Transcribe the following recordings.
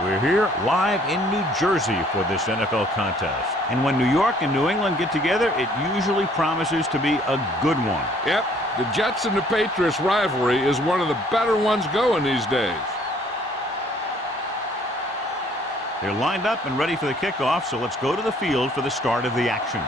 We're here live in New Jersey for this NFL contest. And when New York and New England get together, it usually promises to be a good one. Yep, the Jets and the Patriots rivalry is one of the better ones going these days. They're lined up and ready for the kickoff, so let's go to the field for the start of the action.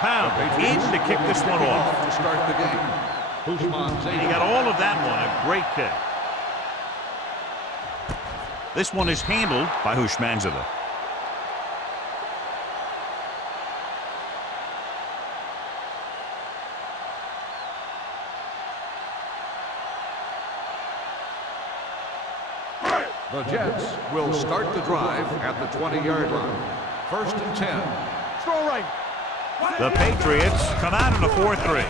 Pound in to kick this one off. To start the game. And he got all of that one. A great kick. This one is handled by Hushmanzada. The Jets will start the drive at the 20-yard line. 1st and 10. Throw right. The Patriots come out in a 4-3.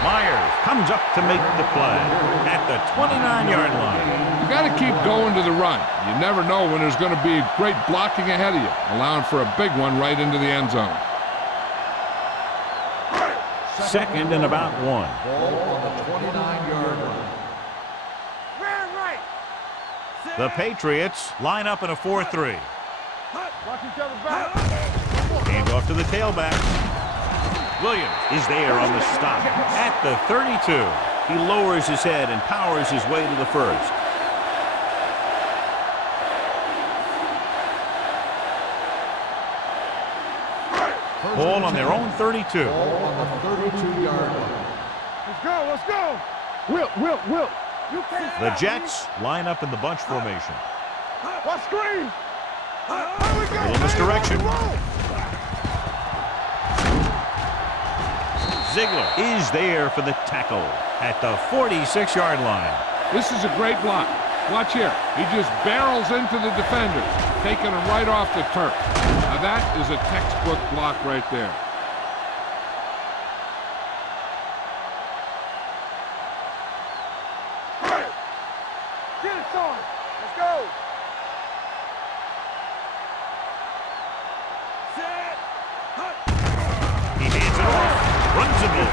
Myers comes up to make the play at the 29-yard line. You got to keep going to the run. You never know when there's going to be great blocking ahead of you, allowing for a big one right into the end zone. 2nd and about 1. Ball on the 29-yard line. The Patriots line up in a 4-3. Watch each other back. Hand off to the tailback. Williams is there on the stop at the 32. He lowers his head and powers his way to the first. Ball on their own 32. Ball on the 32-yard line. Let's go, let's go. Wilt. You can't The Jets line up in the bunch formation. Watch screen. A little misdirection. Ziegler is there for the tackle at the 46-yard line. This is a great block. Watch here. He just barrels into the defenders, taking them right off the turf. Now that is a textbook block right there. Get it, Sean. Let's go. He hands it off, runs it in.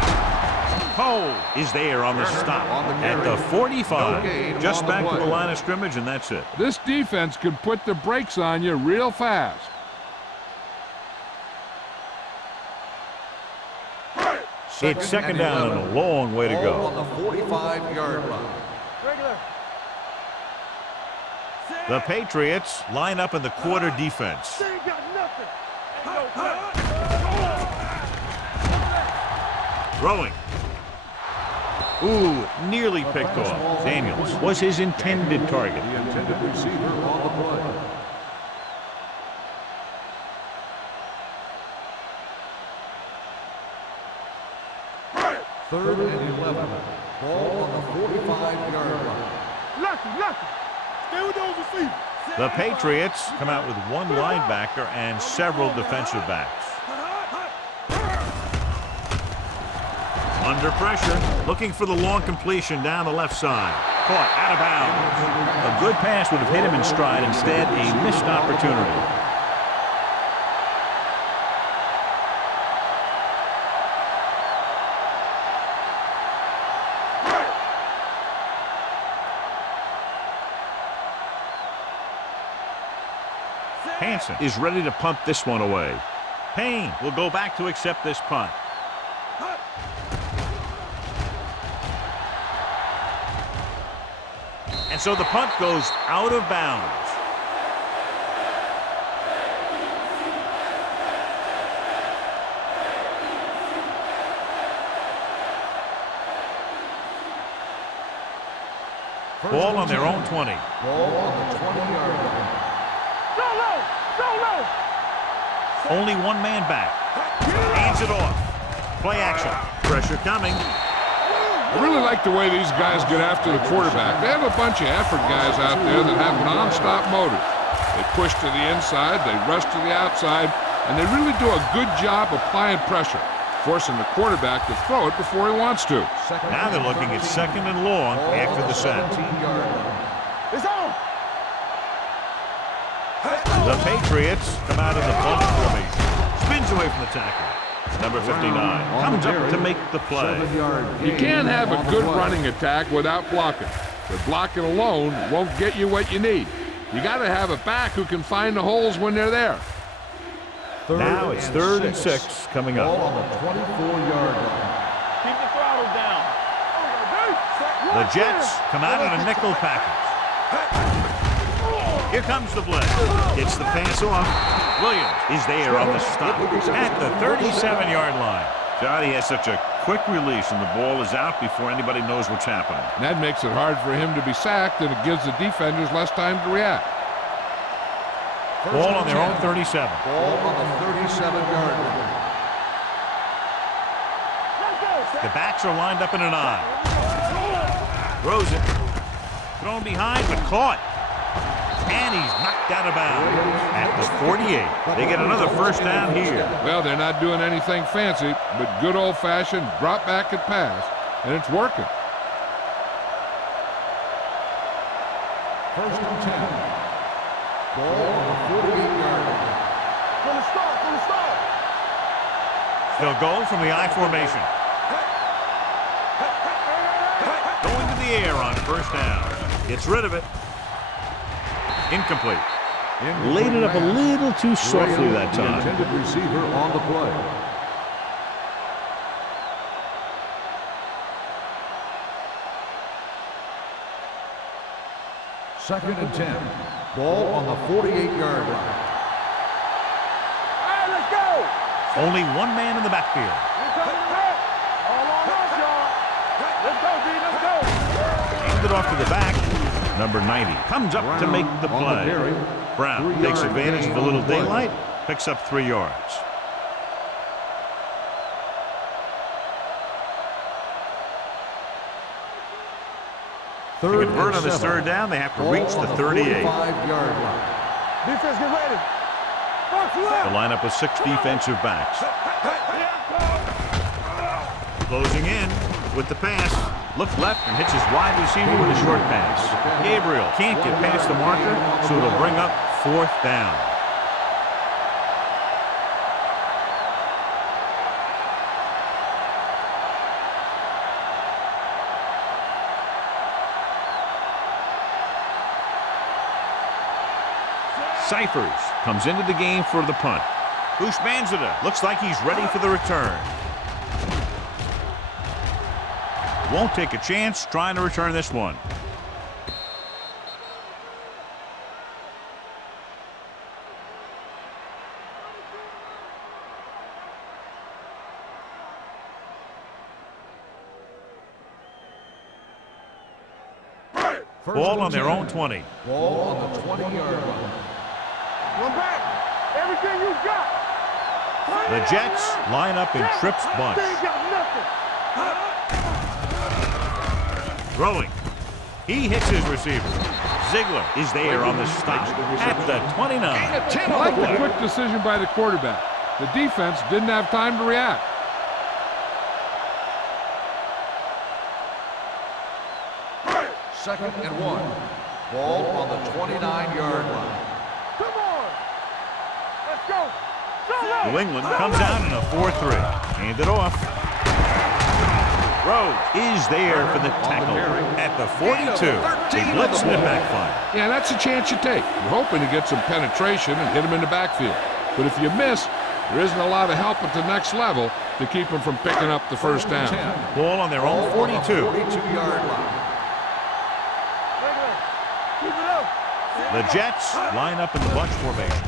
Cole is there on the stop at the 45. Just back to the line of scrimmage, and that's it. This defense can put the brakes on you real fast. It's 2nd down and a long way to Ball on go. the 45-yard line. Regular. The Patriots line up in the quarter defense. They ain't got nothing. Ain't no way. Throwing. Ooh, nearly picked off. Daniels was his intended target. The intended receiver on the play. Third and 11. Ball on the 45-yard line. Lucky. Stay with those receivers. The Patriots come out with one linebacker and several defensive backs. Under pressure, looking for the long completion down the left side. Caught out of bounds. A good pass would have hit him in stride. Instead, a missed opportunity. Hansen is ready to punt this one away. Payne will go back to accept this punt. And so the punt goes out of bounds. Ball on their own 20. Ball on the 20-yard line. Go low. Only one man back. Hands it off. Play action. Pressure coming. I really like the way these guys get after the quarterback. They have a bunch of effort guys out there that have non-stop motors. They push to the inside, they rush to the outside, and they really do a good job applying pressure. forcing the quarterback to throw it before he wants to. Now they're looking at 2nd and long after the sack. It's on. The Patriots come out in the bunch formation. Spins away from the tackle. Number 59 comes up to make the play. You can't have a good running attack without blocking. But blocking alone won't get you what you need. You got to have a back who can find the holes when they're there. Now it's 3rd and 6 coming up. Ball on the 24-yard line. Keep the throttle down. The Jets come out in a nickel package. Here comes the blitz. Gets the pass off. Williams is there on the stop at the 37-yard line. Johnny has such a quick release, and the ball is out before anybody knows what's happening. And that makes it hard for him to be sacked, and it gives the defenders less time to react. Ball on their own 37. Ball on the 37-yard line. The backs are lined up in an I. Throws it. Thrown behind, but caught. And he's knocked out of bounds at the 48. They get another first down here. Well, they're not doing anything fancy, but good old-fashioned drop back and pass, and it's working. 1st and 10. Ball on the 48-yard line. From the start. They'll go from the I formation. Going to the air on 1st down. Gets rid of it. Incomplete. Laid it up a little too softly that The time. intended receiver on the play. Second and 10. Ball on the 48-yard line. All right, let's go. Only one man in the backfield. Here comes the red. All on us, y'all. Let's go, D. Let's go. Handed off to the back. Number 90 comes up to make the On the play. carry. Brown 3 takes yard advantage gain of a on little the play. daylight. Picks up 3 yards. To Third convert and on this 7. 3rd down, they have to Ball reach on the 38. 45-yard line. Defense, get ready. Box The left. lineup of 6 defensive backs. Closing in with the pass. Look left and hits his wide receiver with a short pass. Gabriel can't get past the marker, so it'll bring up 4th down. Cyphers comes into the game for the punt. Bushmanzada looks like he's ready for the return. Won't take a chance trying to return this one. Ball on their own 20. Ball on the 20-yard line. Run back. Everything you got. The Jets line up in trips bunch. They ain't got nothing. Throwing. He hits his receiver. Ziegler is there on the stop at the 29. I like the quick decision by the quarterback. The defense didn't have time to react. Second and 1. Ball on the 29-yard line. Come on. Let's go. Go, New England comes out in a 4-3. Hand it off. Rhodes is there for the tackle at the 42. They blitz and it backfire. Yeah, that's a chance you take. You're hoping to get some penetration and hit him in the backfield. But if you miss, there isn't a lot of help at the next level to keep them from picking up the first down. Ball on their own 42. 42-yard line. Keep it up. The Jets line up in the bunch formation.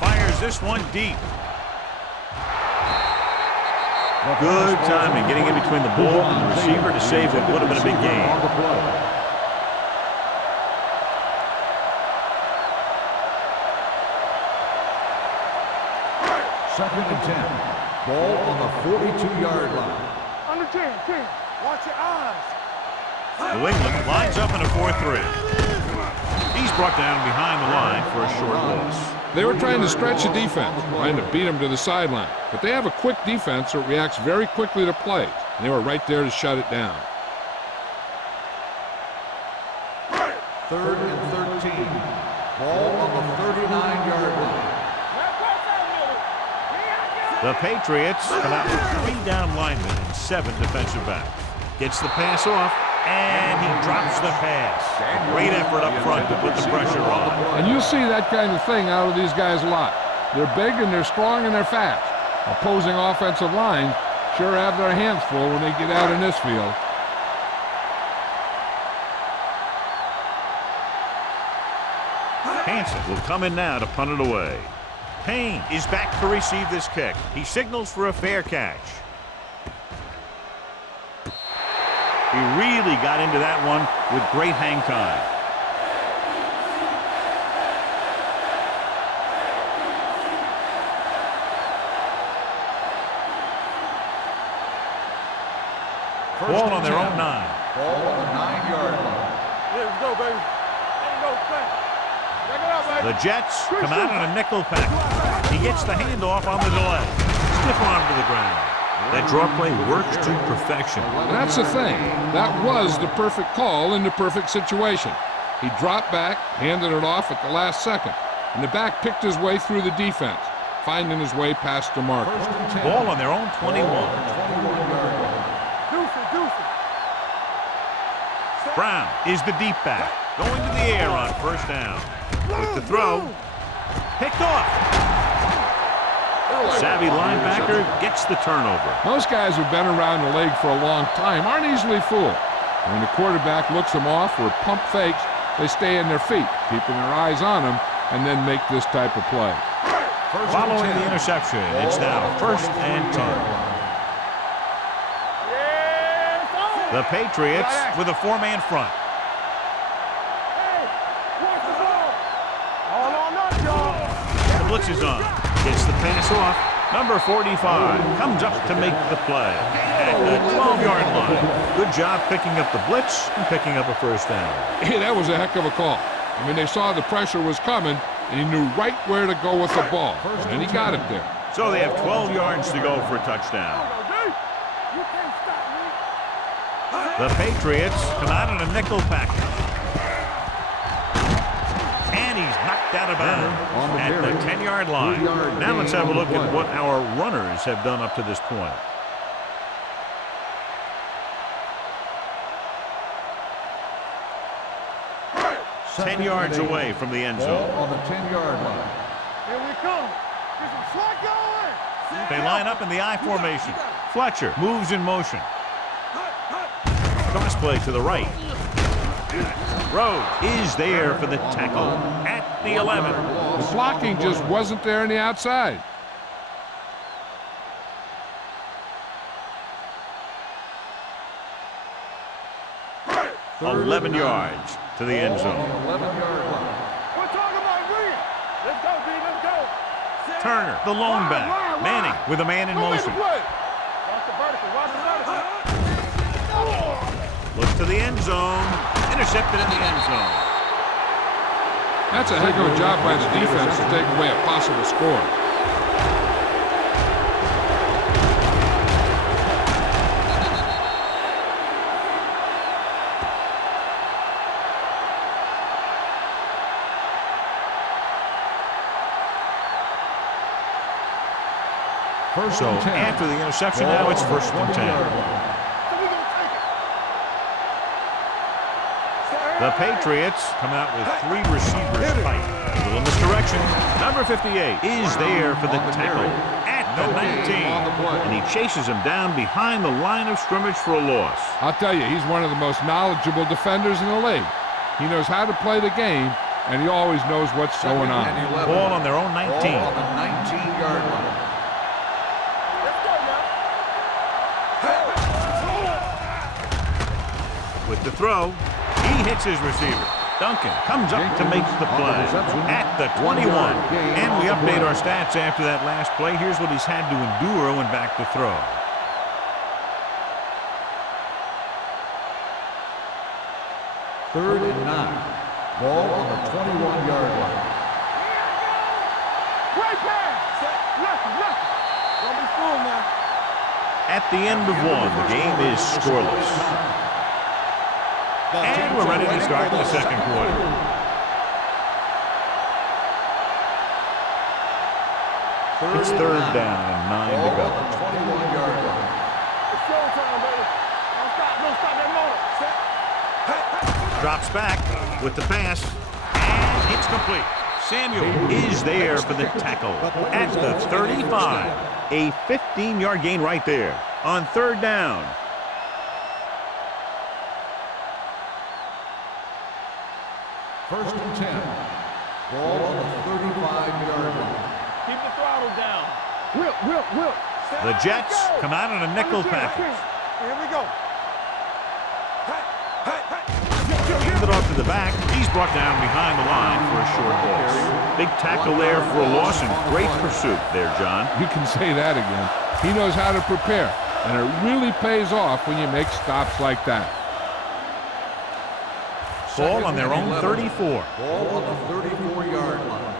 Fires this one deep. Good timing getting in between the ball and the receiver to save what would have been a big gain. On the play. Second and 10. Ball on the 42-yard line. Under 10. Watch your eyes. New England lines up in a 4-3. He's brought down behind the line for a short loss. They were trying to stretch the defense, trying to beat them to the sideline. But they have a quick defense that reacts very quickly to plays. And they were right there to shut it down. 3rd and 13. Ball on the 39-yard line. The Patriots come out with 3 down linemen and 7 defensive backs. Gets the pass off, and he drops the pass. Great effort up front to put the pressure on. And you'll see that kind of thing out of these guys a lot. They're big and they're strong and they're fast. Opposing offensive lines sure have their hands full when they get out in this field. Hansen will come in now to punt it away. Payne is back to receive this kick. He signals for a fair catch. He really got into that one with great hang time. Ball on their own 9. Ball on the 9-yard line. Let's go, baby. Ain't no thing. Check it out, baby. The Jets come out on a nickel pack. He gets the handoff on the delay. Stiff arm to the ground. That draw play works to perfection. And that's the thing. That was the perfect call in the perfect situation. He dropped back, handed it off at the last second, and the back picked his way through the defense, finding his way past the marker. Ball on their own 21. Brown is the deep back, going to the air on 1st down. With the throw, picked off. Savvy linebacker gets the turnover. Most guys who've been around the league for a long time aren't easily fooled. When the quarterback looks them off or pump fakes, they stay in their feet, keeping their eyes on them, and then make this type of play. Following the interception, it's now 1st and 10. The Patriots with a 4-man front. The blitz is on. Gets the pass off. Number 45 comes up to make the play at the 12-yard line. Good job picking up the blitz and picking up a 1st down. Hey, that was a heck of a call. I mean, they saw the pressure was coming, and he knew right where to go with the ball, and he got it there. So they have 12 yards to go for a touchdown. The Patriots come out in a nickel package. And he's knocked out of bounds at the 10-yard line. Now let's have a look at what our runners have done up to this point. Ten yards away from the end zone. On the 10-yard line. Here we come. Get some slack going. They line up in the I formation. Fletcher moves in motion. Cross play to the right. Rhodes is there for the tackle at the 11. The blocking just wasn't there on the outside. Third 11 and 9. yards to the end zone. 11-yard line. We're talking about William. Let's go, B. Let's go. Turner, the lone back. Manning with a man in motion. Watch the vertical. Watch the vertical. Looks to the end zone. Intercepted in the end zone. That's a heck of a job by the defense to take away a possible score. So after the interception, now it's 1st and 10. The Patriots come out with 3 receivers tight. A little misdirection. Number 58 is there for the tackle at the 19. And he chases him down behind the line of scrimmage for a loss. I'll tell you, he's one of the most knowledgeable defenders in the league. He knows how to play the game, and he always knows what's going on. Ball on their own 19. Ball on the 19-yard line. With the throw, he hits his receiver. Duncan comes up to make the play at the 21. And we update our stats after that last play. Here's what he's had to endure when back to throw. Third and 9. Ball on the 21-yard line. Great pass. Lucky. Don't be fooled now. At the end of one, the game is scoreless. And we're ready to start the second quarter. It's third down and 9 to go. 21-yard line. It's showtime, baby. Don't stop that motor. Drops back with the pass, and it's complete. Samuel is there for the tackle at the 35. A 15-yard gain right there on third down. First and 10. Ball on the 35-yard line. Keep the throttle down. Whip. The Jets come out in a nickel package. Here we go. Hand it off to the back. He's brought down behind the line for a short loss. Big tackle there for a loss and great pursuit there, John. You can say that again. He knows how to prepare, and it really pays off when you make stops like that. Ball on their own 34. Ball on the 34-yard line.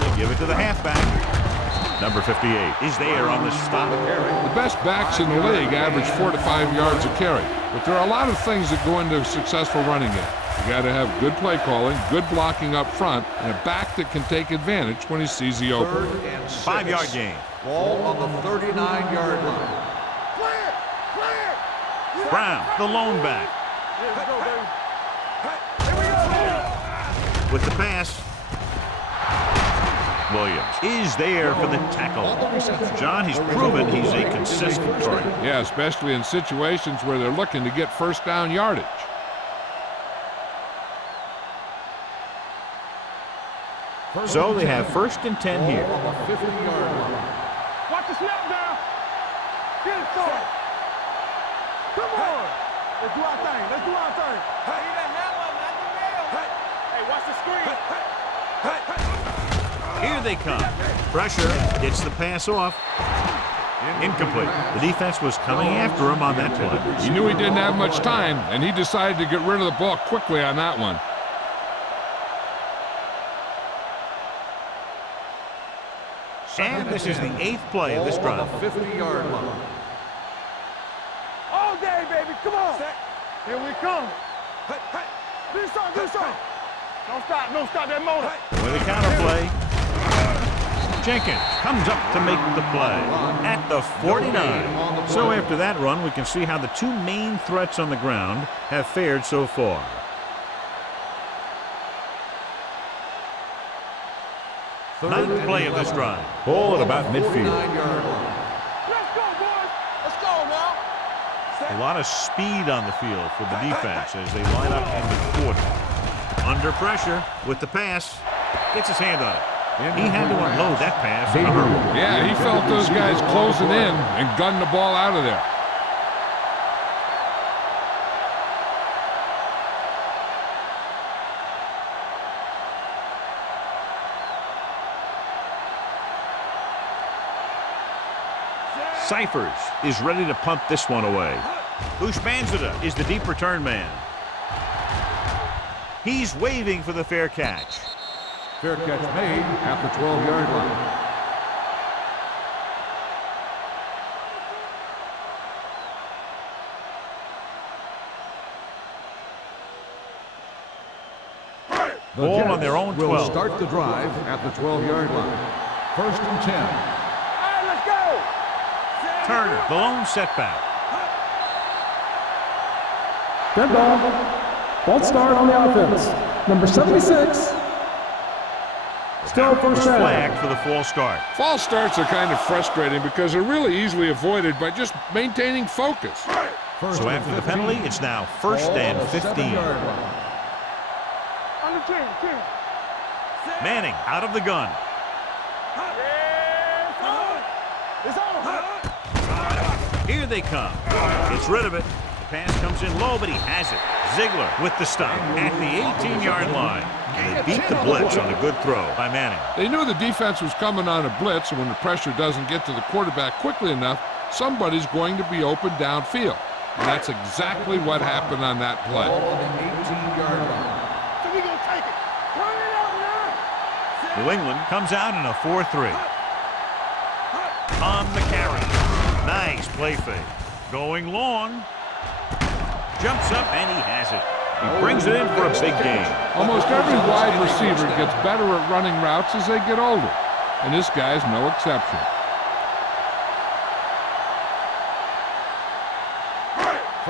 They give it to the halfback. Number 58 is there on the stop. The best backs in the league average 4 to 5 yards a carry, but there are a lot of things that go into a successful running game. You got to have good play calling, good blocking up front, and a back that can take advantage when he sees the opening. 5-yard gain. Ball on the 39-yard line. Brown, the lone back. Let's go, baby. Here we go. With the pass. Williams is there for the tackle. John, he's proven he's a consistent target. Yeah, especially in situations where they're looking to get first down yardage. So they have first and 10 here. On the 50-yard line. Watch the snap down. Get it started. Come on. Let's do our thing. Hey, the hammer, not the nail. Hey, watch the screen. Here they come. Pressure gets the pass off. Incomplete. The defense was coming after him on that play. He knew he didn't have much time, and he decided to get rid of the ball quickly on that one. And this is the 8th play of this drive. On the 50-yard line. All day, baby. Come on. Here we come. Do something. Don't stop that motor. With a counter play. Jenkins comes up to make the play at the 49. So after that run, we can see how the two main threats on the ground have fared so far. Ninth play of this drive. Ball at about midfield. Let's go, boys. Let's go now. A lot of speed on the field for the defense as they line up in the quarter. Under pressure with the pass. Gets his hand on it. He had to unload that pass in a hurry. Yeah, he felt those guys closing in and gunned the ball out of there. Cyphers is ready to punt this one away. Ushmanzada is the deep return man. He's waving for the fair catch. Fair catch made at the 12-yard line. Ball on their own 12. Will start the drive at the 12-yard line. First and 10. All right, let's go. Turner, the lone setback. Good ball. False start on the offense. Number 76. Still first down. Flagged for the false start. False starts are kind of frustrating because they're really easily avoided by just maintaining focus. So after the penalty, it's now first and 15. On the 10. Manning out of the gun. It's on. Here they come. Gets rid of it. The pass comes in low, but he has it. Ziegler with the stop at the 18-yard line. And they beat the blitz on a good throw by Manning. They knew the defense was coming on a blitz, and when the pressure doesn't get to the quarterback quickly enough, somebody's going to be open downfield. And that's exactly what happened on that play. Ball on the 18-yard line. So we gonna take it. Turn it up New England comes out in a 4-3. On the carry. Nice play fake. Going long. Jumps up and he has it. He brings it in for a big game. Almost every wide receiver gets better at running routes as they get older, and this guy's no exception.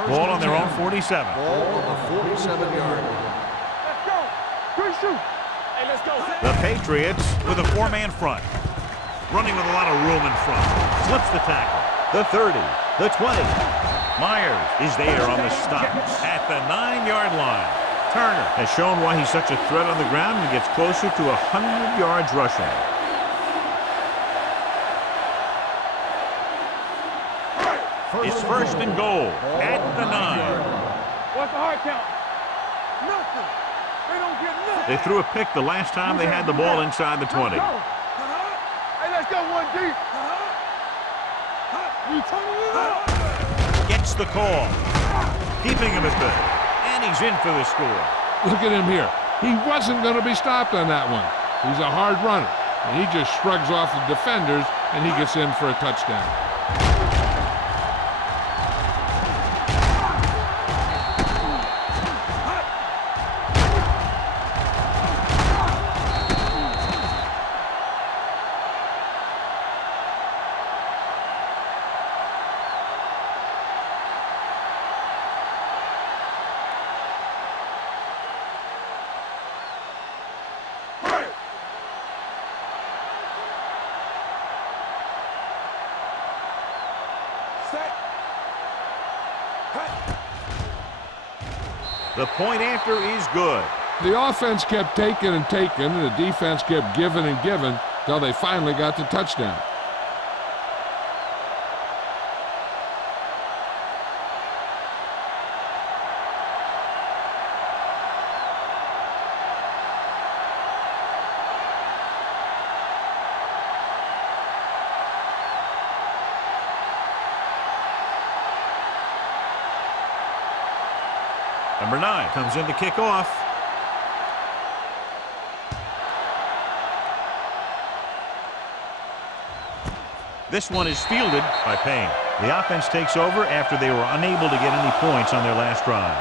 Ball on their own 47. Ball on the 47-yard line. Let's go. Good shoot. Hey, let's go. The Patriots with a 4-man front. Running with a lot of room in front. Slips the tackle. The 30. The 20. Myers is there on the stop at the 9-yard line. Turner has shown why he's such a threat on the ground and gets closer to 100 yards rushing. It's first and goal at the 9. What's the hard count? Nothing. They don't get nothing. They threw a pick the last time they had the ball inside the 20. Hey, let's go one deep. You turning it up. Gets the call. Keeping him at bay. And he's in for the score. Look at him here. He wasn't going to be stopped on that one. He's a hard runner, and he just shrugs off the defenders, and he gets in for a touchdown. The point after is good. The offense kept taking and taking, and the defense kept giving and giving until they finally got the touchdown. Number 9 comes in to kick off. This one is fielded by Payne. The offense takes over after they were unable to get any points on their last drive.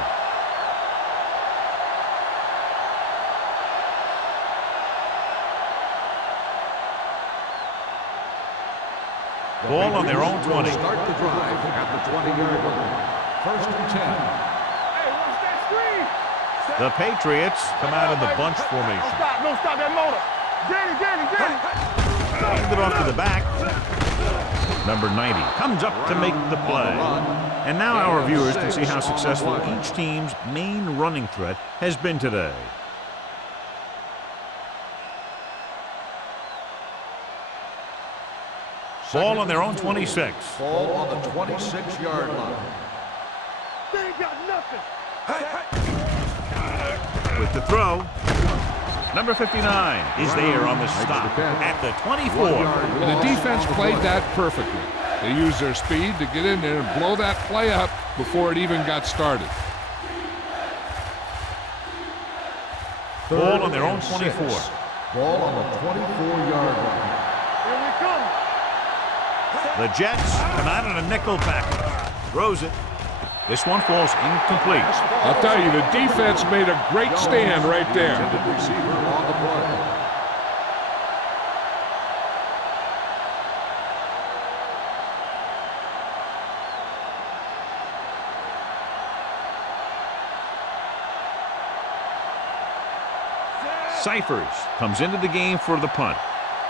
Ball on their own 20. Start the drive at the 20-yard line. First and 10. The Patriots come out in the bunch formation. Don't stop that motor. Get it. Hand it off to the back. Number 90 comes up to make the play. And now our viewers can see how successful each team's main running threat has been today. Ball on their own 26. Ball on the 26-yard line. They ain't got nothing. With the throw, number 59 is there on the stop at the 24. And the defense played that perfectly. They used their speed to get in there and blow that play up before it even got started. Ball on their own 24. Ball on the 24-yard line. Here we come. The Jets come out in a nickel package. Throws it. This one falls incomplete. I'll tell you, the defense made a great stand right there. Intended receiver on the play. Cyphers comes into the game for the punt.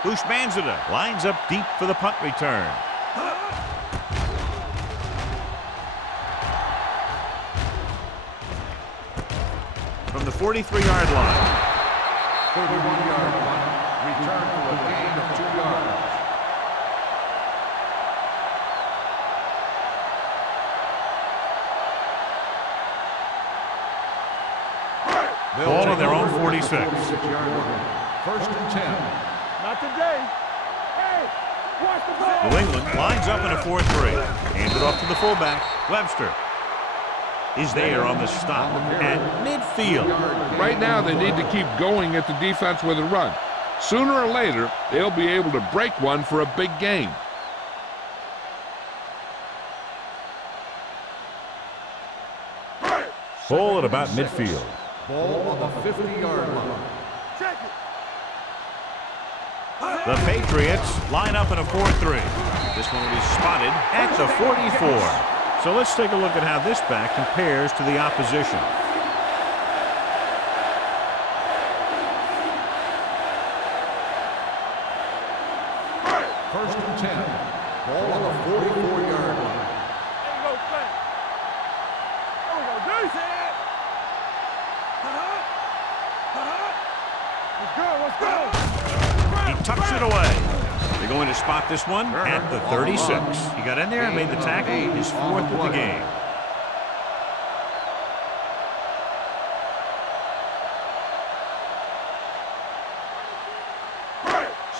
Bushmanzada lines up deep for the punt return. From the 43-yard line. 31-yard line. Return for a gain of 2 yards. Ball on their own 46. 46-yard line. First and 10. Not today. Hey, watch the ball. New England lines up in a 4-3. Handed off to the fullback. Webster is there on the stop at midfield. Right now, they need to keep going at the defense with a run. Sooner or later, they'll be able to break one for a big gain. Ball at about midfield. Ball on the 50-yard line. Check it. The Patriots line up in a 4-3. This one will be spotted at the 44. So let's take a look at how this back compares to the opposition. First and 10. Ball on the 44-yard line. There you go, play. There we go, Deuce. Let's go, let's go. He tucks it away. They're going to spot this one at the 36. He got in there and made the tackle. His fourth of the game.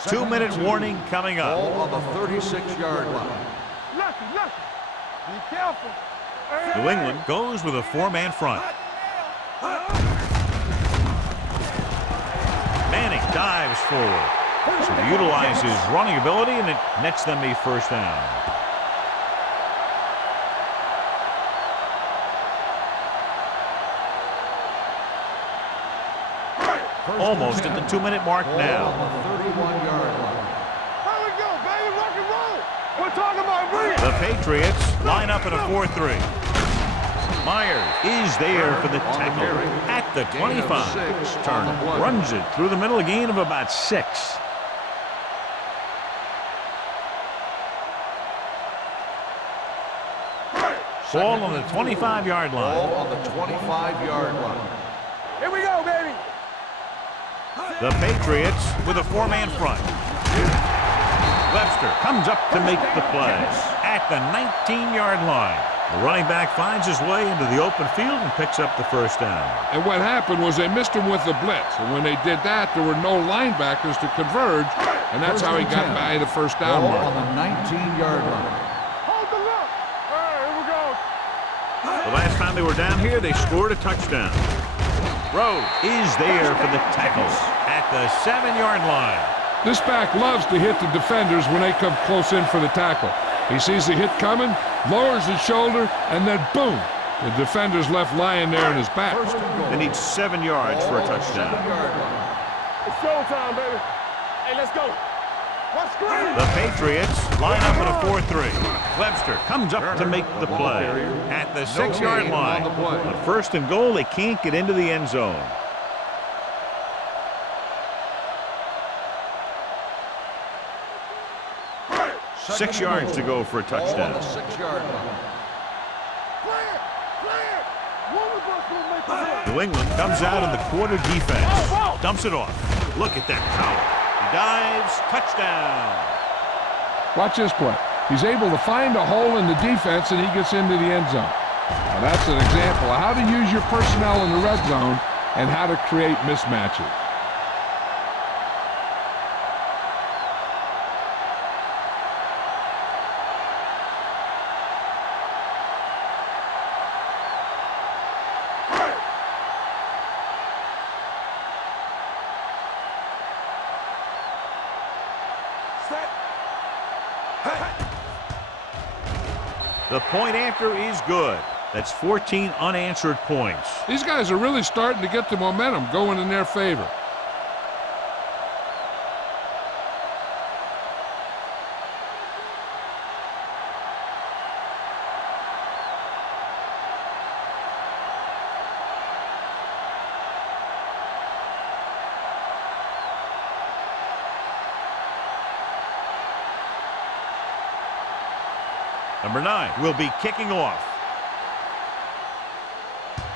Two-minute warning coming up. Ball on the 36-yard line. Lucky. Be careful. New England goes with a four-man front. Manning dives forward. So he utilizes his running ability, and it nets them a first down. Almost at the 2-minute mark now. On the 31-yard line. Here we go, baby. Rock and roll. We're talking about real. The Patriots line up in a 4-3. Myers is there for the tackle at the 25. Turner runs it through the middle, a gain of about 6. Ball on the 25-yard line. Ball on the 25-yard line. Here we go, baby. The Patriots with a four-man front. Webster comes up to make the play at the 19-yard line. The running back finds his way into the open field and picks up the first down. And what happened was they missed him with the blitz. And when they did that, there were no linebackers to converge. And that's how he got by the first down Ball mark. on the 19-yard line. Hold the look. All right, here we go. The last time they were down here, they scored a touchdown. Rhodes is there for the tackle at the 7-yard line. This back loves to hit the defenders when they come close in for the tackle. He sees the hit coming, lowers his shoulder, and then boom, the defender's left lying there in his back. First and goal. They need 7 yards for a Ball on the touchdown. 7-yard line. It's showtime, baby. Hey, let's go. What's screen? The Patriots line up in a 4-3. Webster comes up to make the play at the 6-yard line. On first and goal, they can't get into the end zone. Six yards to go for a Ball on touchdown. the 6-yard line. Play it. One of us will make the play. New England comes out in the quarter defense. Dumps it off. Look at that power. He dives. Touchdown. Watch this play. He's able to find a hole in the defense, and he gets into the end zone. Now that's an example of how to use your personnel in the red zone and how to create mismatches. The point after is good. That's 14 unanswered points. These guys are really starting to get the momentum going in their favor. Number 9 will be kicking off.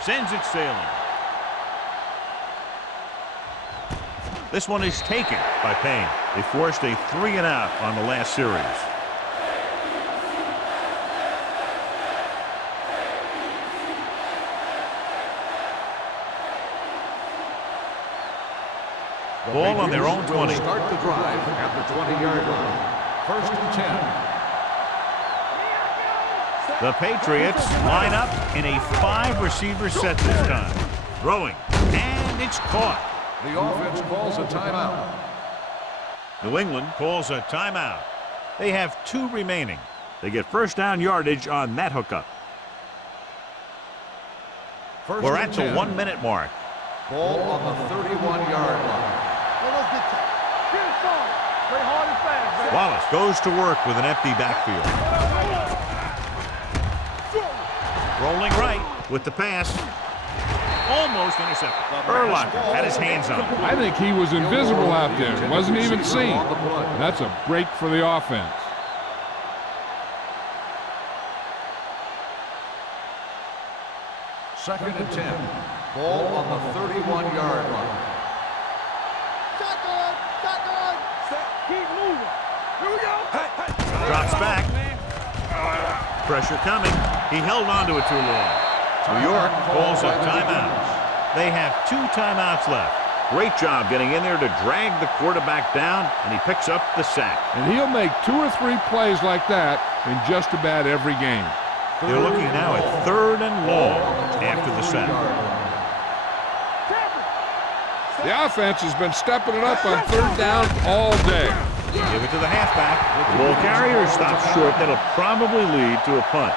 Sends it sailing. This one is taken by Payne. They forced a 3-and-out on the last series. Ball on their own 20. Start the drive at the 20-yard line. First and 10. The Patriots line up in a 5-receiver set this time. Throwing, and it's caught. The offense calls a timeout. New England calls a timeout. They have 2 remaining. They get first down yardage on that hookup. We're at the 1-minute mark. Ball on the 31-yard line. Get it started. Play hard and fast, man. Wallace goes to work with an empty backfield. Rolling right with the pass. Almost intercepted. Urlacher had his hands on it. I think he was invisible out there. Wasn't even seen. That's a break for the offense. Second and 10. Ball on the 31-yard line. Shotgun. Keep moving. Here we go. Drops back. Pressure coming. He held on to it too long. New York calls a timeout. They have 2 timeouts left. Great job getting in there to drag the quarterback down, and he picks up the sack. And he'll make 2 or 3 plays like that in just about every game. They're looking now at 3rd and long after the sack. The offense has been stepping it up on 3rd down all day. Give it to the halfback. The ball carrier stops short. That'll probably lead to a punt.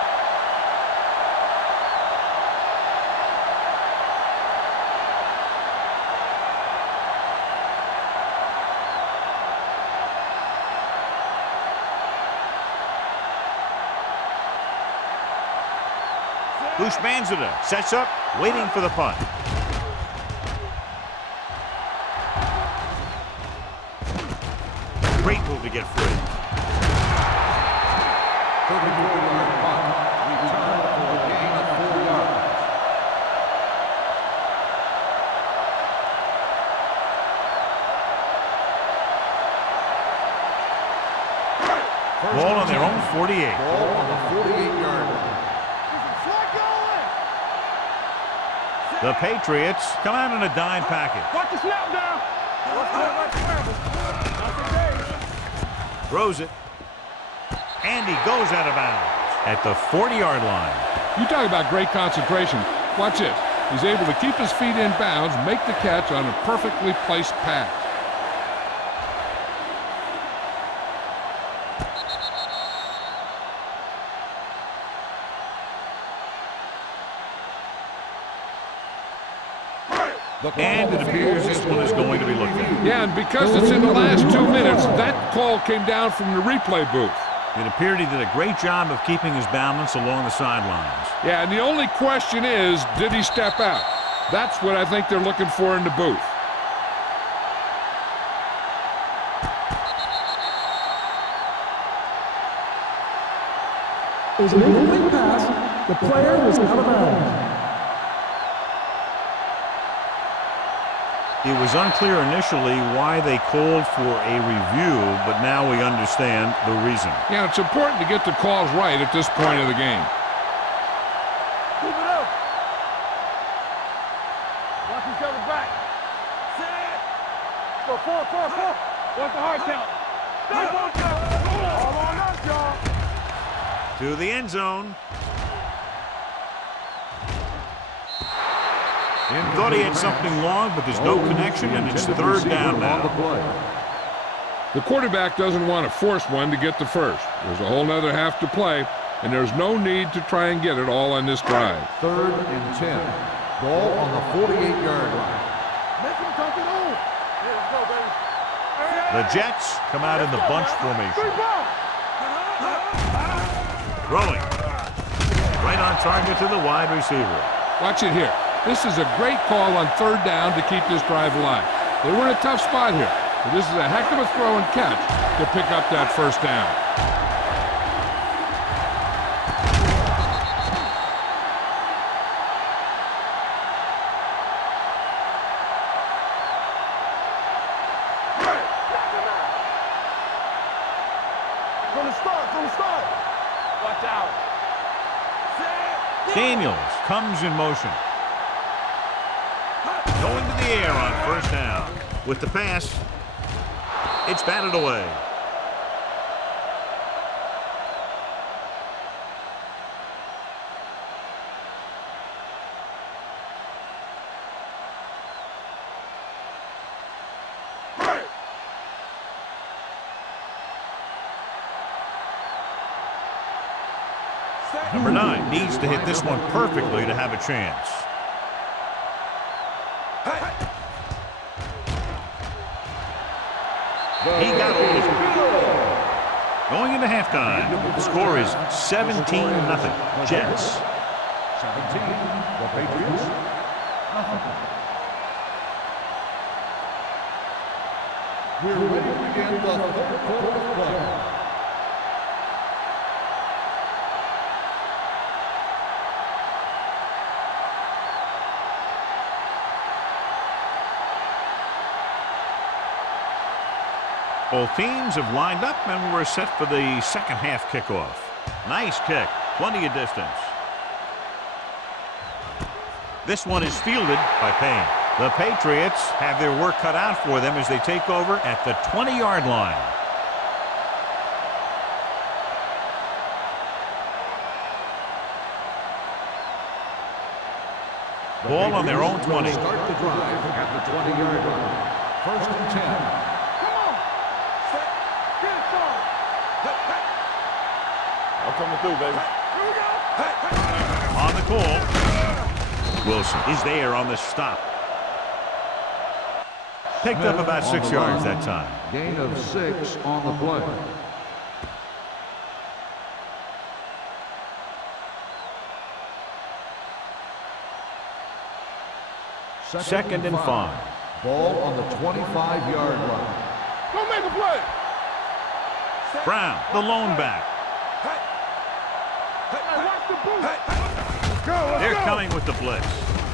Bushmanzada sets up, waiting for the punt. Great move to get free. 34-yard punt. Return for a gain of 4 yards. Ball on their own 48. Ball on the 48-yard line. The Patriots come out in a dime package. Watch the snap down. Throws it. And he goes out of bounds at the 40-yard line. You talk about great concentration. Watch this. He's able to keep his feet in bounds, make the catch on a perfectly placed pass. And it appears this one is going to be looked at. Yeah, and because it's in the last 2 minutes, that call came down from the replay booth. It appeared he did a great job of keeping his balance along the sidelines. Yeah, and the only question is, did he step out? That's what I think they're looking for in the booth. It was an incomplete pass. The player was out of bounds. It was unclear initially why they called for a review, but now we understand the reason. Yeah, it's important to get the calls right at this point of the game. Keep it up. Watch each other back. Set. Go 4. Watch the hard count. All on us, y'all. To the end zone. Thought he had something long, but there's no connection, and it's 3rd down now. The quarterback doesn't want to force one to get the first. There's a whole nother half to play, and there's no need to try and get it all on this drive. 3rd and 10. Ball on the 48-yard line. Make him come it on. Here we go, baby. The Jets come out in the bunch formation. 3 ball. Throwing. Right on target to the wide receiver. Watch it here. This is a great call on 3rd down to keep this drive alive. They were in a tough spot here, but this is a heck of a throw and catch to pick up that first down. From the start. Watch out. Daniels comes in motion. Going to the air on 1st down. With the pass, it's batted away. Number 9 needs to hit this one perfectly to have a chance. He got all of it. Going into halftime, the score is 17-0. Jets. 17, the Patriots. We're ready to begin the third quarter of play. Both teams have lined up and we're set for the second half kickoff. Nice kick, plenty of distance. This one is fielded by Payne. The Patriots have their work cut out for them as they take over at the 20-yard line. Ball on their own 20. Start the drive at the 20-yard line. First and 10. Come on. Set. Get it started. I'm coming through, baby. Here we go. On the call, Wilson is there on the stop. Picked up about 6 yards that time. Gain of 6 on the play. Second and 5. Ball on the 25-yard line. Go make a play. Brown, the lone back. Hey, watch the boot. Let's go, let's They're go. coming with the blitz.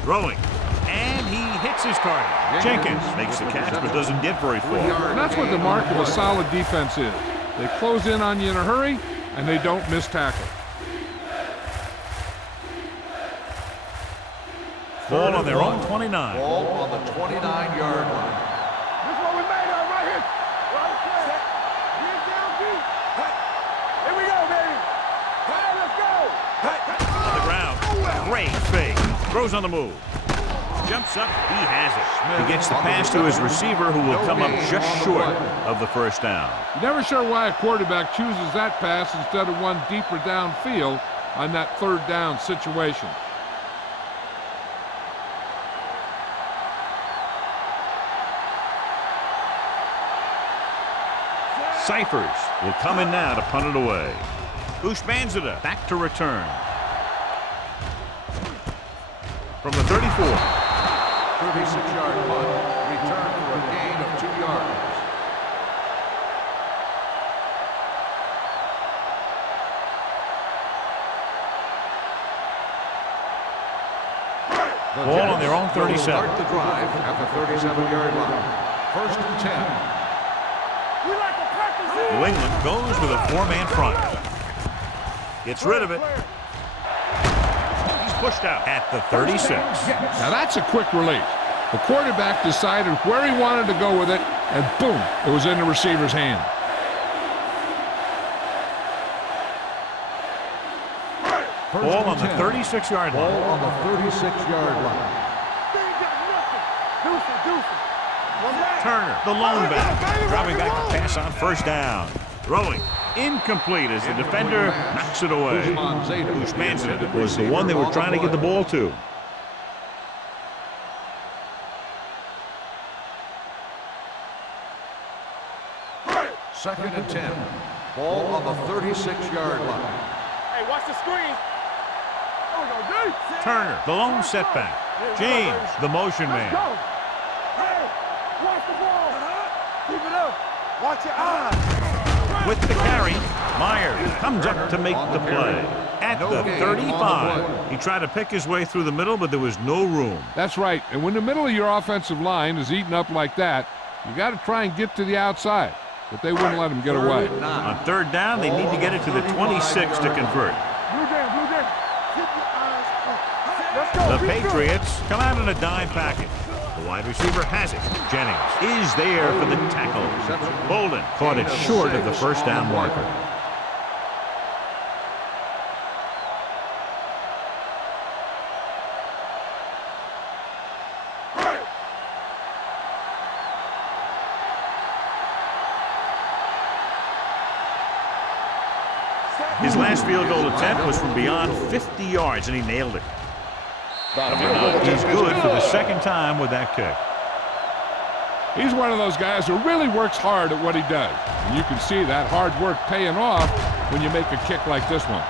Throwing. And he hits his target. Jenkins makes the catch but doesn't get very far. And that's what the mark of a solid defense is. They close in on you in a hurry, and they don't miss tackle. Ball on their own 29. Ball on the 29-yard line. This is what we made of right here. Right set. Get down deep. Here we go, baby. Hey, let's go. On the ground. Great fake. Throws on the move. Jumps up. He has it. He gets the pass to his receiver, who will come up just short of the first down. You're never sure why a quarterback chooses that pass instead of one deeper downfield on that third down situation. Cyphers will come in now to punt it away. Ushmanzada back to return. From the 34. 36-yard punt. Return for a gain of 2 yards. Ball on their own 37. Start the drive at the 37-yard line. First and 10. We like to practice it. New England goes with a 4-man front. Gets rid of it. He's pushed out at the 36. Now that's a quick release. The quarterback decided where he wanted to go with it, and boom, it was in the receiver's hand. Ball on the 36-yard Ball line. on the 36-yard line. They ain't got nothing. Deuce. One back. Turner, the lone back, dropping back to pass on first down. Throwing. Incomplete as the defender knocks it away. Ushmanzada was the one they were trying to get the ball to. Second and 10. Ball on the 36-yard line. Hey, watch the screen. There we go, D. Turner, the lone setback. James, the motion Let's man. go. Hey, watch the ball. Keep it up. Watch your eyes. With the carry, Myers comes up to make the play. At the 35, he tried to pick his way through the middle, but there was no room. That's right, and when the middle of your offensive line is eaten up like that, you got to try and get to the outside, but they wouldn't let him get away. On third down, they need to get it to the 26 to convert. Blue down. Keep your eyes up. Let's go. The Patriots come out in a dime package. The wide receiver has it. Jennings is there for the tackle. Bolden caught it short of the first down marker. His last field goal attempt was from beyond 50 yards, and he nailed it. He's good for the second time with that kick. He's one of those guys who really works hard at what he does. And you can see that hard work paying off when you make a kick like this one.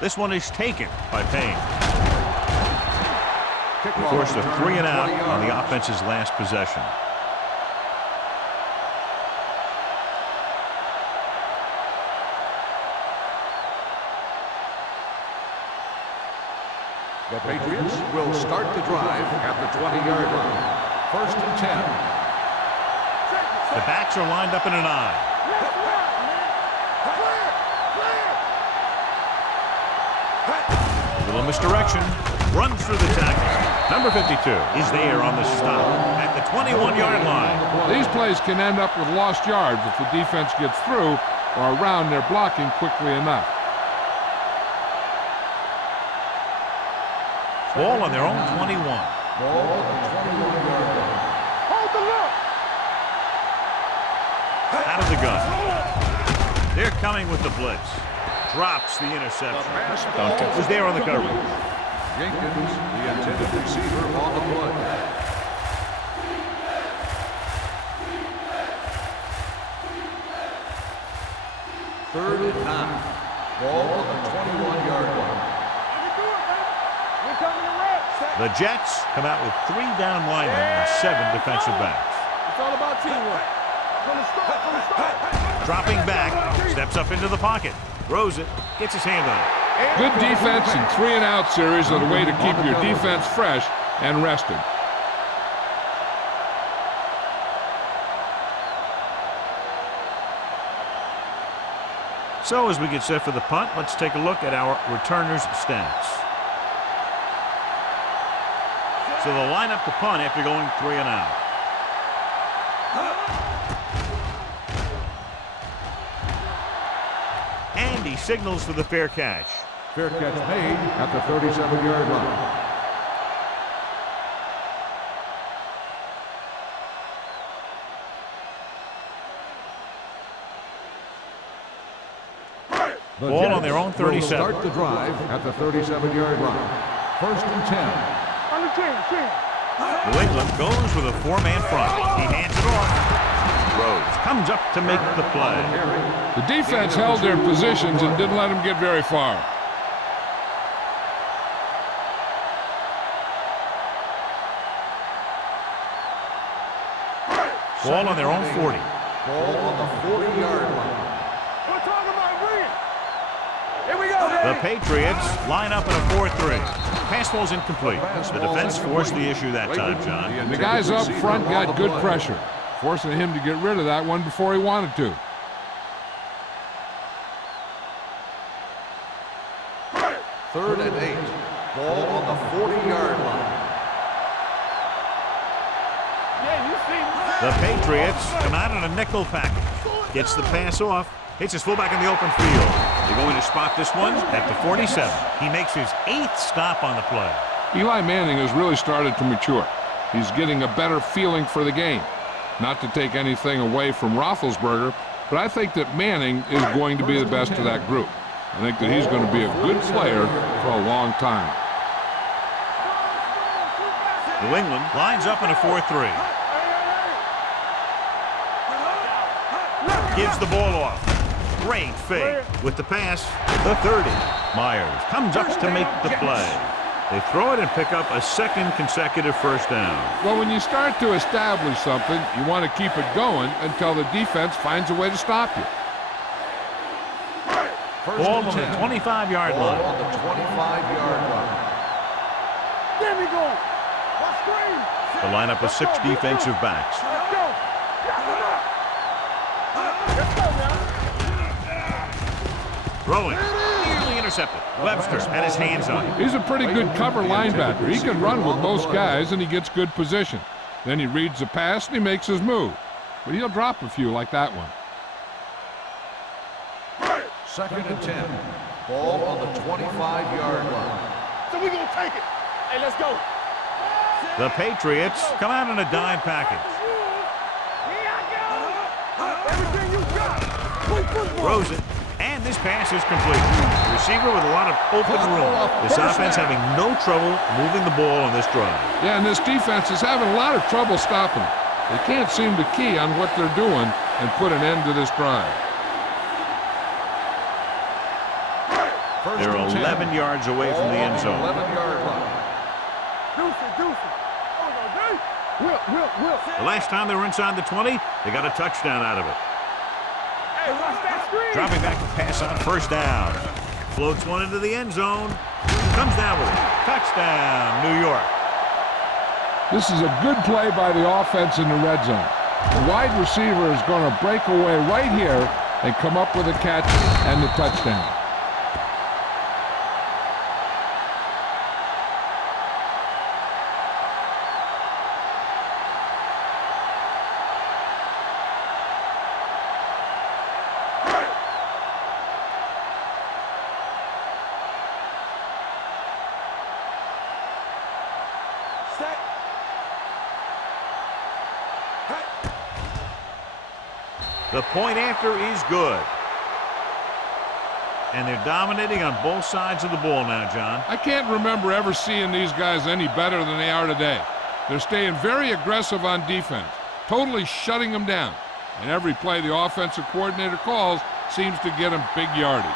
This one is taken by Payne. He forced a 3 and out on the offense's last possession. The Patriots will start the drive at the 20-yard line. First and 10. The backs are lined up in an I. Little misdirection. Runs through the tackle. Number 52 is there on the stop at the 21-yard line. These plays can end up with lost yards if the defense gets through or around their blocking quickly enough. Ball on their own 21. Ball on the 21-yard line. Hold the look. Out of the gun. They're coming with the blitz. Drops the interception. Duncan was there on the coverage. Jenkins, the intended receiver, on the play. Third and 9. Ball on the 21-yard line. The Jets come out with 3 down linemen and 7 defensive backs. It's all about teamwork. From the start. Dropping back, steps up into the pocket. Throws it, gets his hand on it. Good defense and 3 and out series are the way to keep your defense fresh and rested. So as we get set for the punt, let's take a look at our returners' stats. So they'll line up the punt after going 3 and out. And he signals for the fair catch. Fair catch made at the 37-yard line. The Ball Jets on their own 37. will start the drive at the 37-yard line. First and 10. On the team. New England goes with a 4-man front. He hands it off. Rhodes comes up to make the play. The defense held their positions and didn't let them get very far. Ball on their own 40. Ball on the 40-yard line. We're talking about win. Here we go. The Patriots line up in a 4-3. Pass ball's incomplete. The defense forced the issue that time, John. The guys up front got good pressure, forcing him to get rid of that one before he wanted to. Third and 8. Ball on the 40-yard line. The Patriots come out in a nickel package. Gets the pass off. Hits his fullback in the open field. They're going to spot this one at the 47. He makes his 8th stop on the play. Eli Manning has really started to mature. He's getting a better feeling for the game. Not to take anything away from Roethlisberger, but I think that Manning is going to be the best of that group. I think that he's going to be a good player for a long time. New England lines up in a 4-3. Gives the ball off. Great fake with the pass. The 30. Myers comes up to make the play. They throw it and pick up a 2nd consecutive first down. Well, when you start to establish something, you want to keep it going until the defense finds a way to stop you. Ball on the 25-yard line. On the 25-yard line. There we go. Let's screen. The lineup of 6 defensive backs. Let's go. Let's go now. Throwing. Nearly intercepted. intercepted. Webster had his hands on it. He's a pretty good cover linebacker. He can run with most guys, and he gets good position. Then he reads the pass, and he makes his move. But he'll drop a few like that one. 2nd and 10. Ball on the 25-yard line. So we gonna take it. Hey, let's go. The Patriots come out in a dime package. Everything you got. Throws it, and this pass is complete. Receiver with a lot of open room. This offense having no trouble moving the ball on this drive. Yeah, and this defense is having a lot of trouble stopping it. They can't seem to key on what they're doing and put an end to this drive. They're 11 yards away from the end zone. 11-yard line. The last time they were inside the 20, they got a touchdown out of it. Hey, watch that screen. Dropping back to pass on 1st down. Floats one into the end zone. Comes down with it. Touchdown, New York. This is a good play by the offense in the red zone. The wide receiver is going to break away right here and come up with a catch and the touchdown. The point after is good. And they're dominating on both sides of the ball now, John. I can't remember ever seeing these guys any better than they are today. They're staying very aggressive on defense, totally shutting them down. And every play the offensive coordinator calls seems to get them big yardage.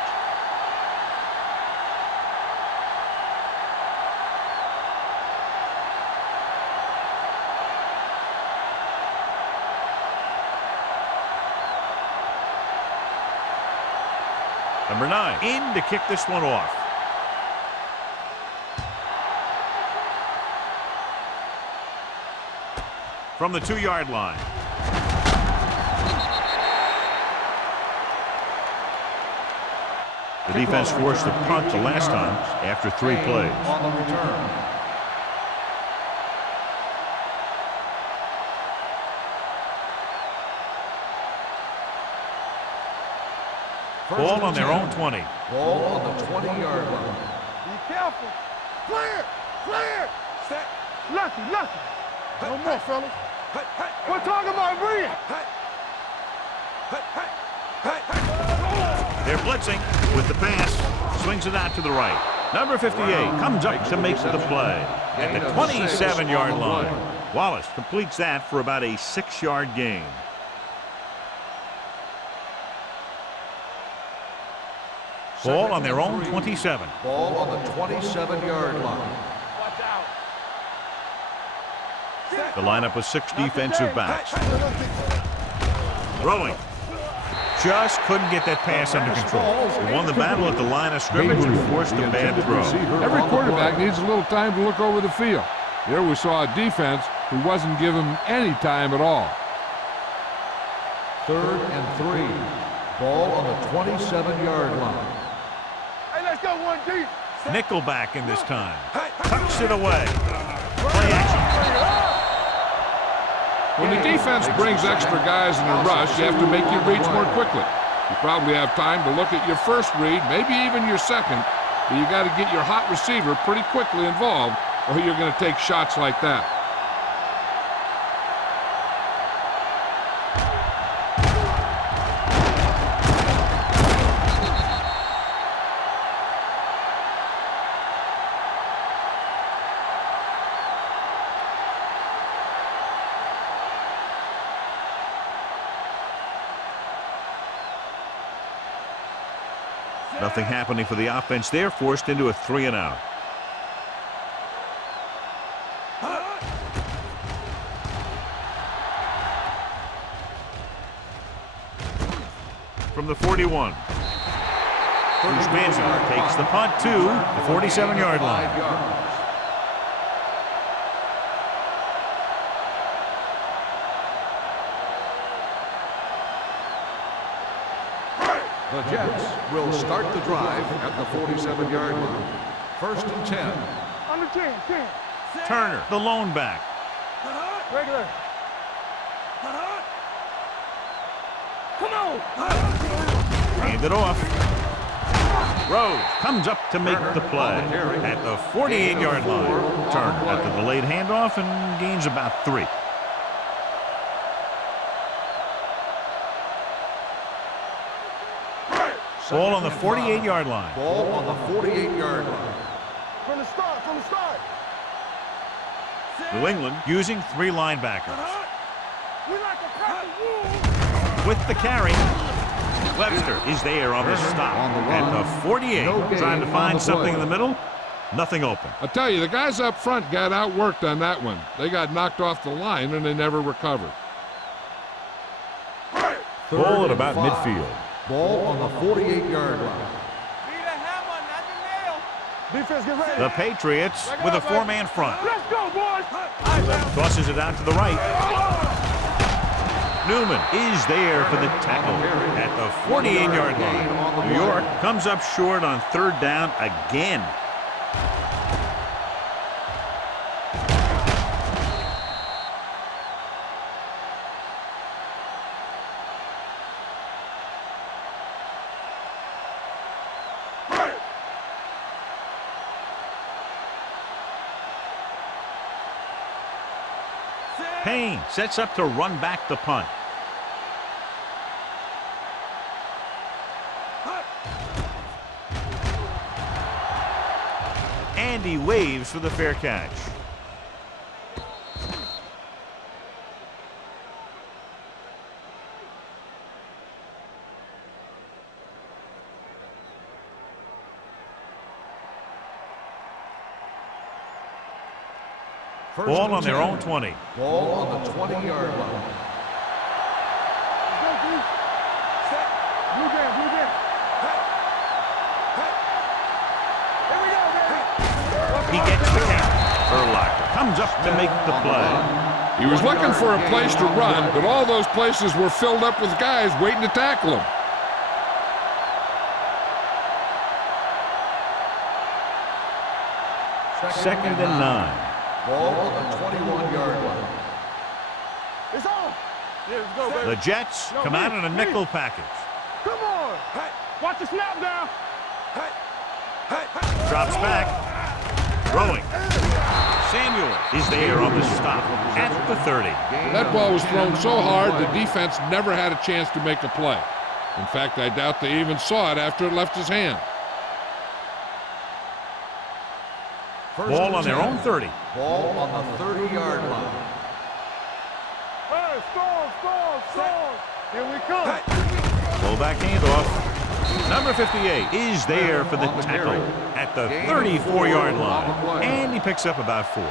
Number 9 in to kick this one off. From the 2-yard line. The defense forced a punt the last time after 3 plays. On the return. Ball on their own 20. Ball on the 20-yard line. Be careful. Clear. Clear. Set. Lucky. No more, fellas. We're talking about Green. They're blitzing with the pass. Swings it out to the right. Number 58 comes up to make the play at the 27-yard line. Wallace completes that for about a 6-yard gain. Ball on their own 27. Ball on the 27-yard line. Watch out. The lineup with 6 defensive backs. Throwing. Just couldn't get that pass under control. He won the battle at the line of scrimmage and forced a bad throw. Every quarterback needs a little time to look over the field. Here we saw a defense who wasn't given any time at all. 3rd and 3. Ball on the 27-yard line. Hey, let's go one deep. Nickelback in this time. Tucks it away. Play action. When the defense brings extra guys in a rush, you have to make your reads more quickly. You probably have time to look at your first read, maybe even your second, but you got to get your hot receiver pretty quickly involved, or you're going to take shots like that. Nothing happening for the offense there, forced into a 3-and-out. From the 41. Bruce Manziger takes the punt to the 47-yard line. The Jets will start the drive at the 47-yard line. First and 10. Under 10, 10. Turner, the lone back. Regular. Come on. Hand it off. Rose comes up to make the play at the 48-yard line. Turner at the delayed handoff and gains about 3. Ball on the 48-yard line. Ball on the 48-yard line. From the start, from the start. New England using 3 linebackers. We like to pack the wolves. With the carry, Webster is there on the stop at the 48. Trying to find something in the middle. Nothing open. I tell you, the guys up front got outworked on that one. They got knocked off the line and they never recovered. Ball at about midfield. Ball on the 48-yard line. Defense, get ready. The Patriots with a 4-man front. Let's go, boys. Tosses it out to the right. Newman is there for the tackle at the 48-yard line. New York comes up short on 3rd down again. Payne sets up to run back the punt. And he waves for the fair catch. Ball on their own 20. Ball on the 20-yard line. Set. Blue game, blue game. Here we go, man. He gets the carry. Urlacher comes up to make the play. He was looking for a place to run, but all those places were filled up with guys waiting to tackle him. Second and 9. Ball on the 21-yard line. It's on. Yeah, let's go, baby. The Jets come out in a nickel package. Come on. Hey. Watch the snap down. Hey. Drops back. Throwing. Samuel is there on the stop at the 30. That ball was thrown so hard the defense never had a chance to make a play. In fact, I doubt they even saw it after it left his hand. Ball on their own 30. Ball on the 30-yard line. Hey, storm. Here we come. Fullback handoff. Number 58 is there for the tackle at the 34-yard line. And he picks up about 4.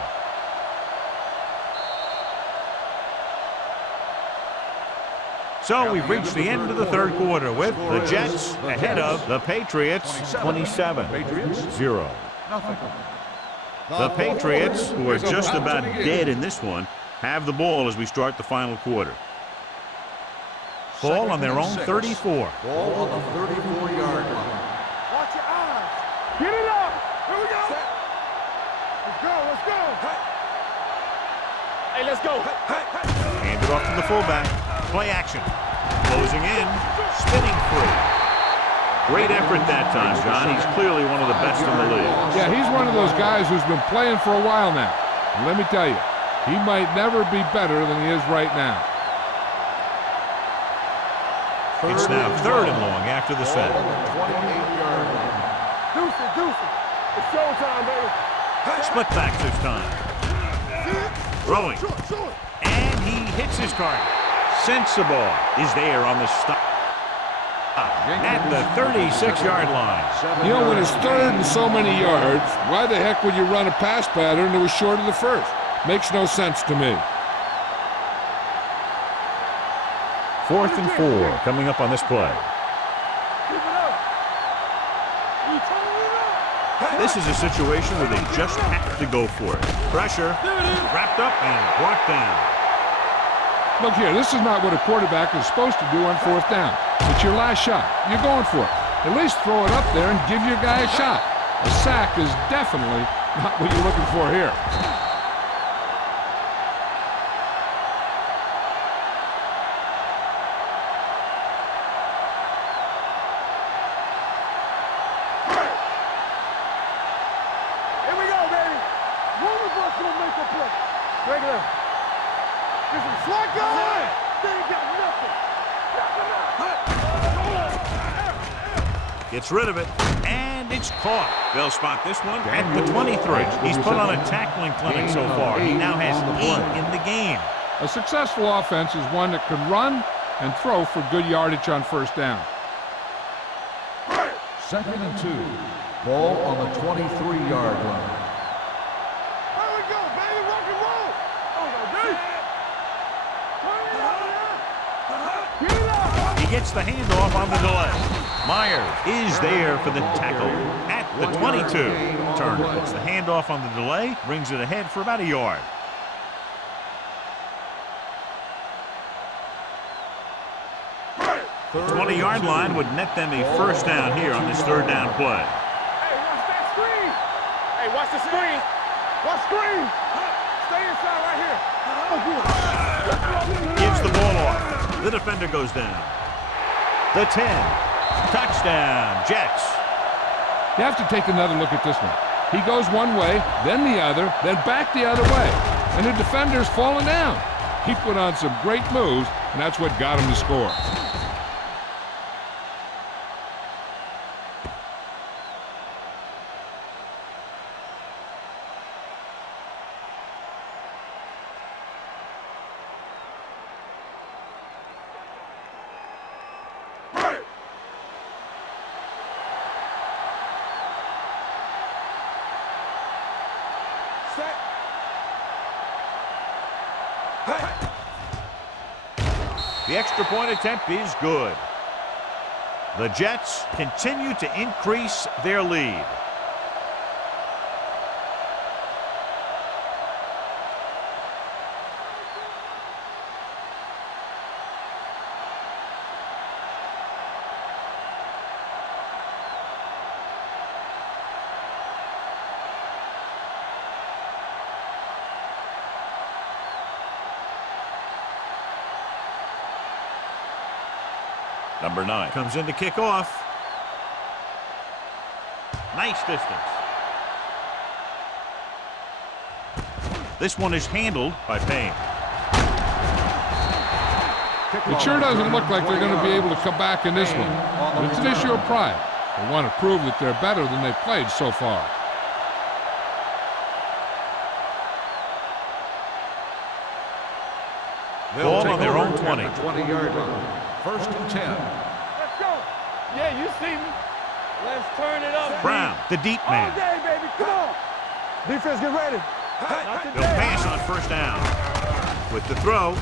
So we've reached the end of the 3rd quarter with the Jets ahead of the Patriots 27-0. The Patriots, who are just about dead in this one, have the ball as we start the final quarter. Ball on their own 34. Ball on the 34-yard line. Watch your eyes. Get it up. Here we go. Let's go. Hey, let's go. Hand it off to the fullback. Play action. Closing in. Spinning free. Great effort that time, John. He's clearly one of the best in the league. Yeah, he's one of those guys who's been playing for a while now. And let me tell you, he might never be better than he is right now. It's now 3rd and long after the set. Ball on the 28-yard line. Deuce it. It's showtime, baby. Split back this time. Throwing. And he hits his target. Sensible is there on the stop at the 36-yard line. You know, when it's 3rd and so many yards, why the heck would you run a pass pattern that was short of the first? Makes no sense to me. 4th and 4 coming up on this play. This is a situation where they just have to go for it. Pressure, wrapped up and brought down. Look here, this is not what a quarterback is supposed to do on 4th down. It It's your last shot. You're going for it. At least throw it up there and give your guy a shot. A sack is definitely not what you're looking for here. Here we go, baby. One of us will make a play. Regular. Get some slack going. They ain't got nothing. Gets rid of it, and it's caught. They'll spot this one at the 23. He's put on a tackling clinic so far. He now has 8 in the game. A successful offense is one that can run and throw for good yardage on first down. 2nd and 2. Ball on the 23-yard line. There we go, baby. Rock and roll. Oh, no, baby. Get it up. He gets the handoff on the delay. Myers is there for the tackle at the 22. Turner gets the handoff on the delay, brings it ahead for about a yard. The 20-yard line would net them a first down here on this 3rd down play. Hey, watch that screen. Hey, watch the screen. Watch screen. Stay inside right here. Gives the ball off. The defender goes down. The 10. Touchdown, Jets. You have to take another look at this one. He goes one way, then the other, then back the other way. And the defender's falling down. He put on some great moves, and that's what got him to score. The extra point attempt is good. The Jets continue to increase their lead. Number 9 comes in to kick off. Nice distance. This one is handled by Payne. It sure doesn't look like they're going to be able to come back in this one. But it's an issue of pride. They want to prove that they're better than they've played so far. Ball on their own 20. 20-yard line. 1st and 10. Let's go. Yeah, you see me. Let's turn it up. Brown, the deep All man. day, baby. Come on. Defense, get ready. Not They'll today. pass on 1st down. With the throw.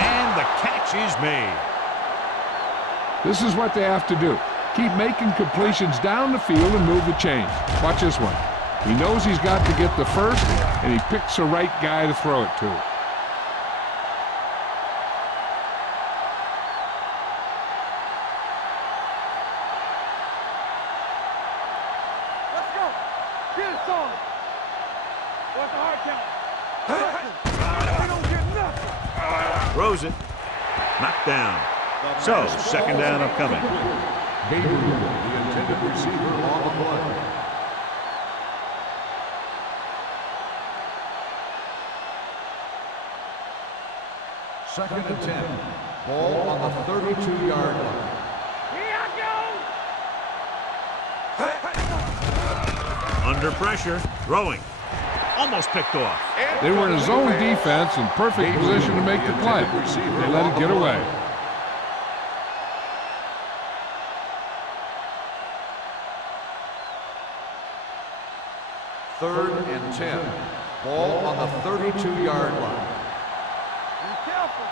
And the catch is made. This is what they have to do. Keep making completions down the field and move the chains. Watch this one. He knows he's got to get the first, and he picks the right guy to throw it to. Let's go. Get it on. What's the hard count? We don't get nothing. Throws it. Knocked down. So, 2nd down upcoming. Gabriel, the intended receiver on the play. Second and 10. Ball on the 32-yard line. Here I go. Under pressure. Throwing. Almost picked off. They were in a zone defense in perfect position to make the play. They let it get away. Third and 10. Ball on the 32-yard line. Be careful.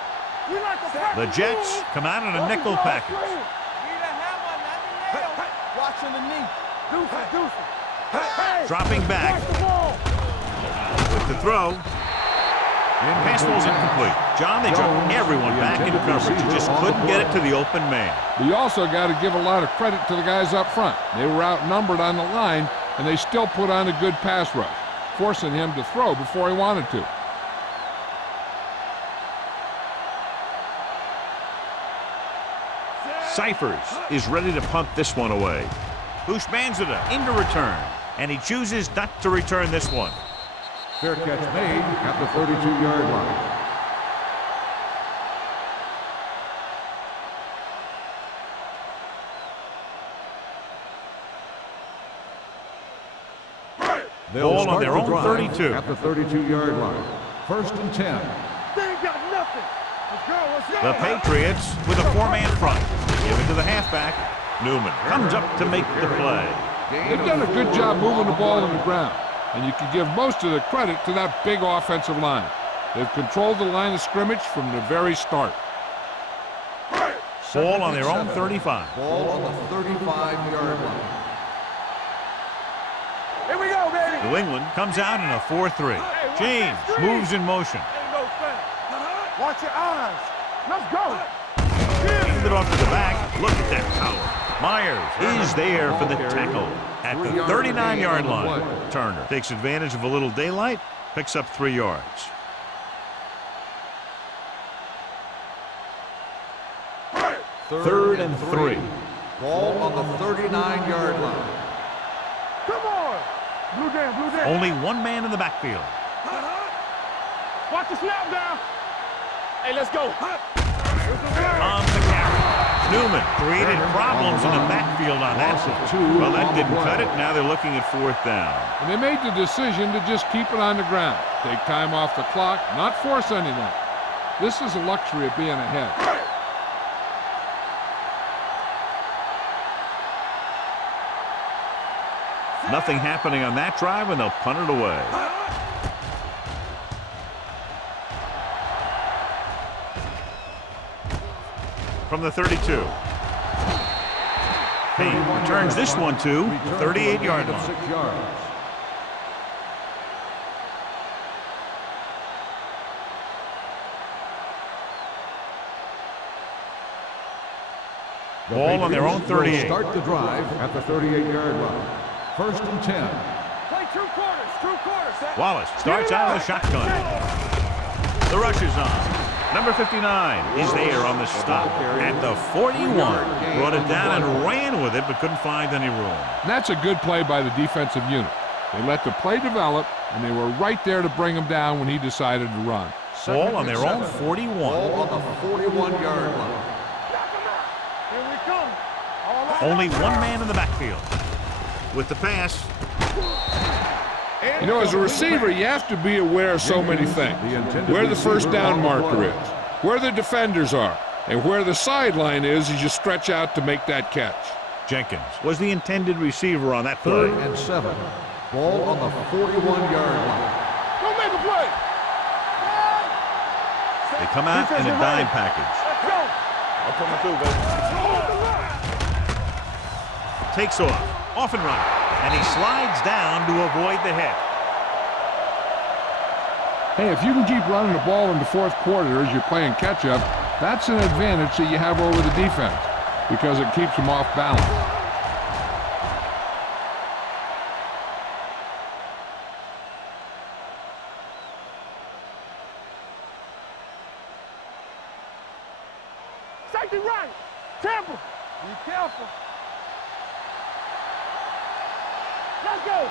We like to practice The Jets rules. come out in a Watch nickel the ball package. screen. Need a hammer, not the nail. Watching the knee. Deuce it. Hey, Dropping back. watch the ball. With the throw. Pass ball's incomplete. John, they took everyone back in coverage. You just couldn't get it to the open man. But you also got to give a lot of credit to the guys up front. They were outnumbered on the line, and they still put on a good pass rush, forcing him to throw before he wanted to. Cyphers is ready to punt this one away. Bushmanzada into return, and he chooses not to return this one. Fair catch made at the 32-yard line. Ball on their own 32. At the 32-yard line. 1st and 10. They ain't got nothing. Let's go, let's go. The Patriots with a four-man front. Give it to the halfback. Newman comes up to make the play. They've done a good job moving the ball on the ground, and you can give most of the credit to that big offensive line. They've controlled the line of scrimmage from the very start. Ball on their own 35. Ball on the 35-yard line. Here we go, baby. New England comes out in a 4-3. James moves in motion. Ain't no thing. Watch your eyes. Let's go. Hand it off to the back. Look at that power. Myers is there for the tackle at the 39-yard line. Turner takes advantage of a little daylight, picks up 3 yards. Third and 3. Ball on the 39-yard line. Come on. Blue down. Only one man in the backfield. Watch the snap down. Hey, let's go. On the carry. Newman created problems in the backfield on that. Well, that didn't cut it. Now they're looking at 4th down. And they made the decision to just keep it on the ground. Take time off the clock, not force anything. This is a luxury of being ahead. Nothing happening on that drive, and they'll punt it away. From the 32. Payne returns this one to the 38-yard line. 6 yards. Ball on their own 38. Start the drive at the 38-yard line. 1st and 10. Play true quarters. Wallace starts out of the shotgun. The rush is on. Number 59 is there on the stop at the 41. Brought it down and ran with it, but couldn't find any room. And that's a good play by the defensive unit. They let the play develop, and they were right there to bring him down when he decided to run. Ball on their own 41. Ball on the 41-yard line. Here we come. Only one man in the backfield. With the pass. You know, as a receiver, you have to be aware of so many things. Where the first down marker is, where the defenders are, and where the sideline is as you stretch out to make that catch. Jenkins was the intended receiver on that play. 3rd and 7. Ball on the 41-yard line. Don't make a play. They come out in a dime package. Let's go. I'm coming through, baby. Takes off and running. And he slides down to avoid the hit. Hey, if you can keep running the ball in the 4th quarter as you're playing catch-up, that's an advantage that you have over the defense because it keeps them off balance. Safety right. Tampa. Be careful. Let's go.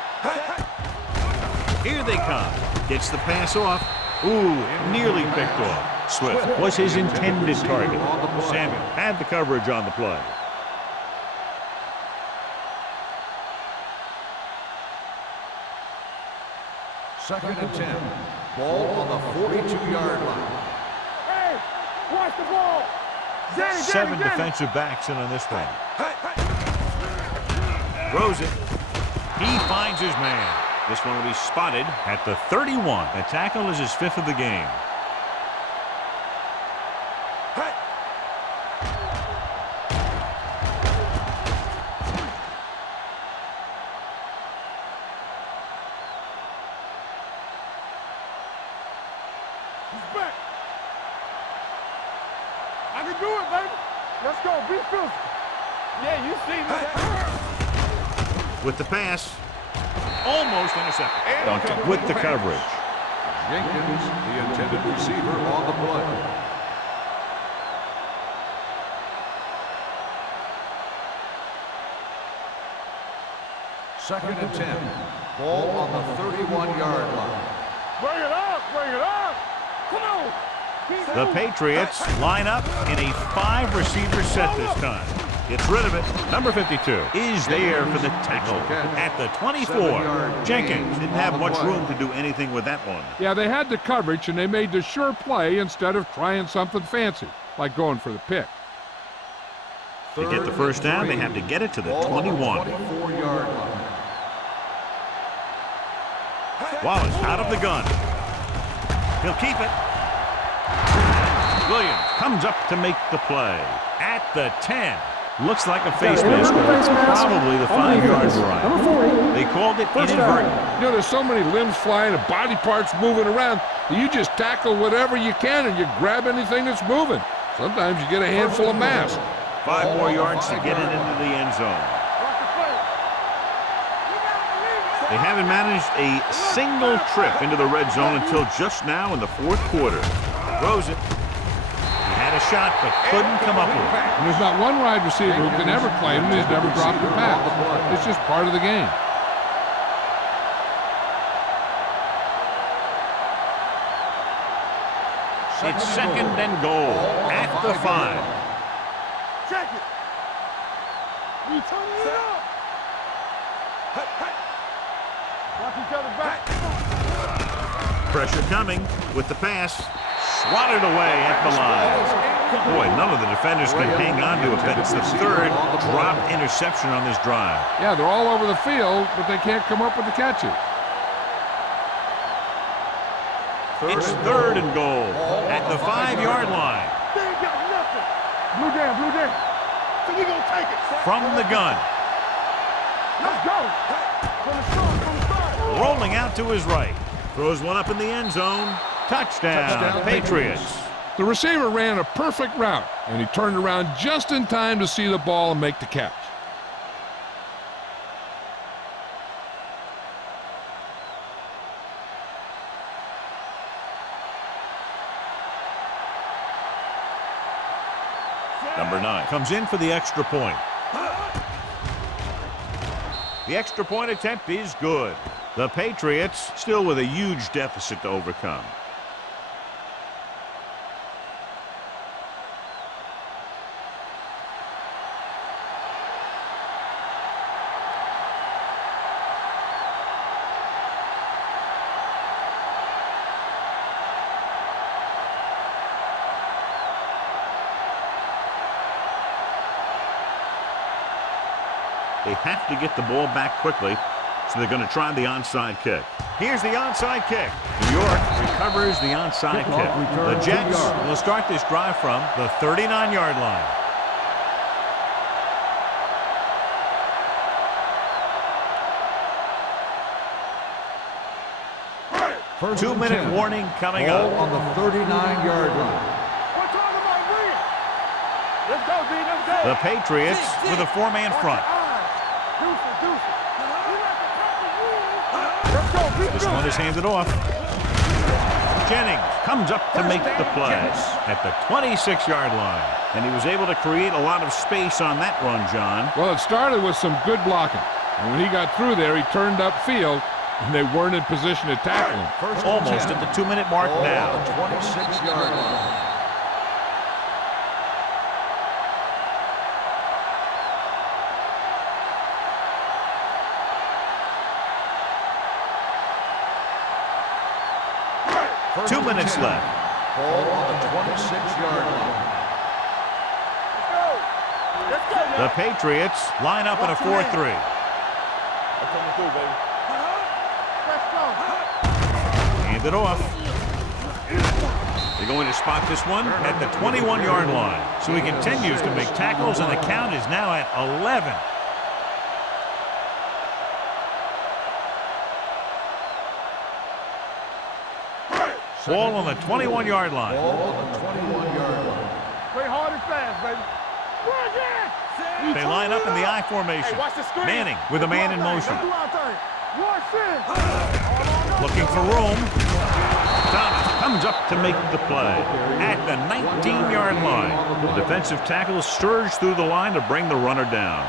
Here they come. Gets the pass off. Ooh, nearly picked off. Swift was his intended target. Samuel had the coverage on the play. Second and 10. Ball on the 42-yard line. Hey, watch the ball. Danny, 7 defensive backs in on this one. Throws it. He finds his man. This one will be spotted at the 31. The tackle is his 5th of the game. physical. Yeah, you see that. With the pass. Almost intercepted. And With the coverage. Jenkins, the intended receiver, on the play. Second and 10. Ball on the 31-yard line. Bring it up, bring it up. Come on. The Patriots line up in a 5-receiver set this time. Gets rid of it. Number 52 is there for the tackle at the 24. Jenkins didn't have much room to do anything with that one. Yeah, they had the coverage, and they made the sure play instead of trying something fancy, like going for the pick. To get the first down, they have to get it to the 21. 24-yard line. Wallace out of the gun. He'll keep it. Williams comes up to make the play at the 10. Looks like a face mask, probably the 5-yard line. Number 40. They called it First down. inadvertent. You know, there's so many limbs flying and body parts moving around that you just tackle whatever you can and you grab anything that's moving. Sometimes you get a handful of mass. 5 more yards to get it into the end zone. They haven't managed a single trip into the red zone until just now in the fourth quarter. Throws it. He had a shot, but couldn't come up with it. And there's not one wide receiver who can ever claim that he's never dropped a pass. It's just part of the game. It's second and goal at the 5. Check it. We turning it up. Hey, hey. Watch each other back. Pressure coming with the pass. Swatted away at the line. Boy, none of the defenders can hang on to it, but it's the third dropped interception on this drive. Yeah, they're all over the field, but they can't come up with the catches. It's third and goal at the 5-yard line. They ain't got nothing. Blue down, blue down. So we gonna take it. From the gun. Let's go. From the start, from the start. Rolling out to his right. Throws one up in the end zone. Touchdown, Patriots. The receiver ran a perfect route, and he turned around just in time to see the ball and make the catch. Number 9 comes in for the extra point. The extra point attempt is good. The Patriots still with a huge deficit to overcome. They have to get the ball back quickly, so they're going to try the onside kick. Here's the onside kick. New York recovers the onside kick. The Jets will start this drive from the 39-yard line. First 2-minute warning coming Ball up. on the 39-yard line. We're talking about win. Let's go, D. Let's go. The Patriots with a 4-man front. Let's go. This one is handed off. Jennings comes up to make the play at the 26-yard line. And he was able to create a lot of space on that run, John. Well, it started with some good blocking. And when he got through there, he turned upfield, and they weren't in position to tackle him. First and Almost 10. at the 2-minute mark Ball now. on the 26-yard line. First 2 and minutes 10. left. Ball on the 26-yard line. Let's go. The Patriots line up in a 4-3. Let's go. Hand it off. They're going to spot this one at the 21-yard line. So he continues to make tackles, and the count is now at 11. Ball on the 21-yard line. Ball on the 21-yard line. Play hard and fast, baby. Run again. They line up in the I formation. Manning with a man in motion. Looking for room. Thomas comes up to make the play at the 19-yard line. The defensive tackle surged through the line to bring the runner down.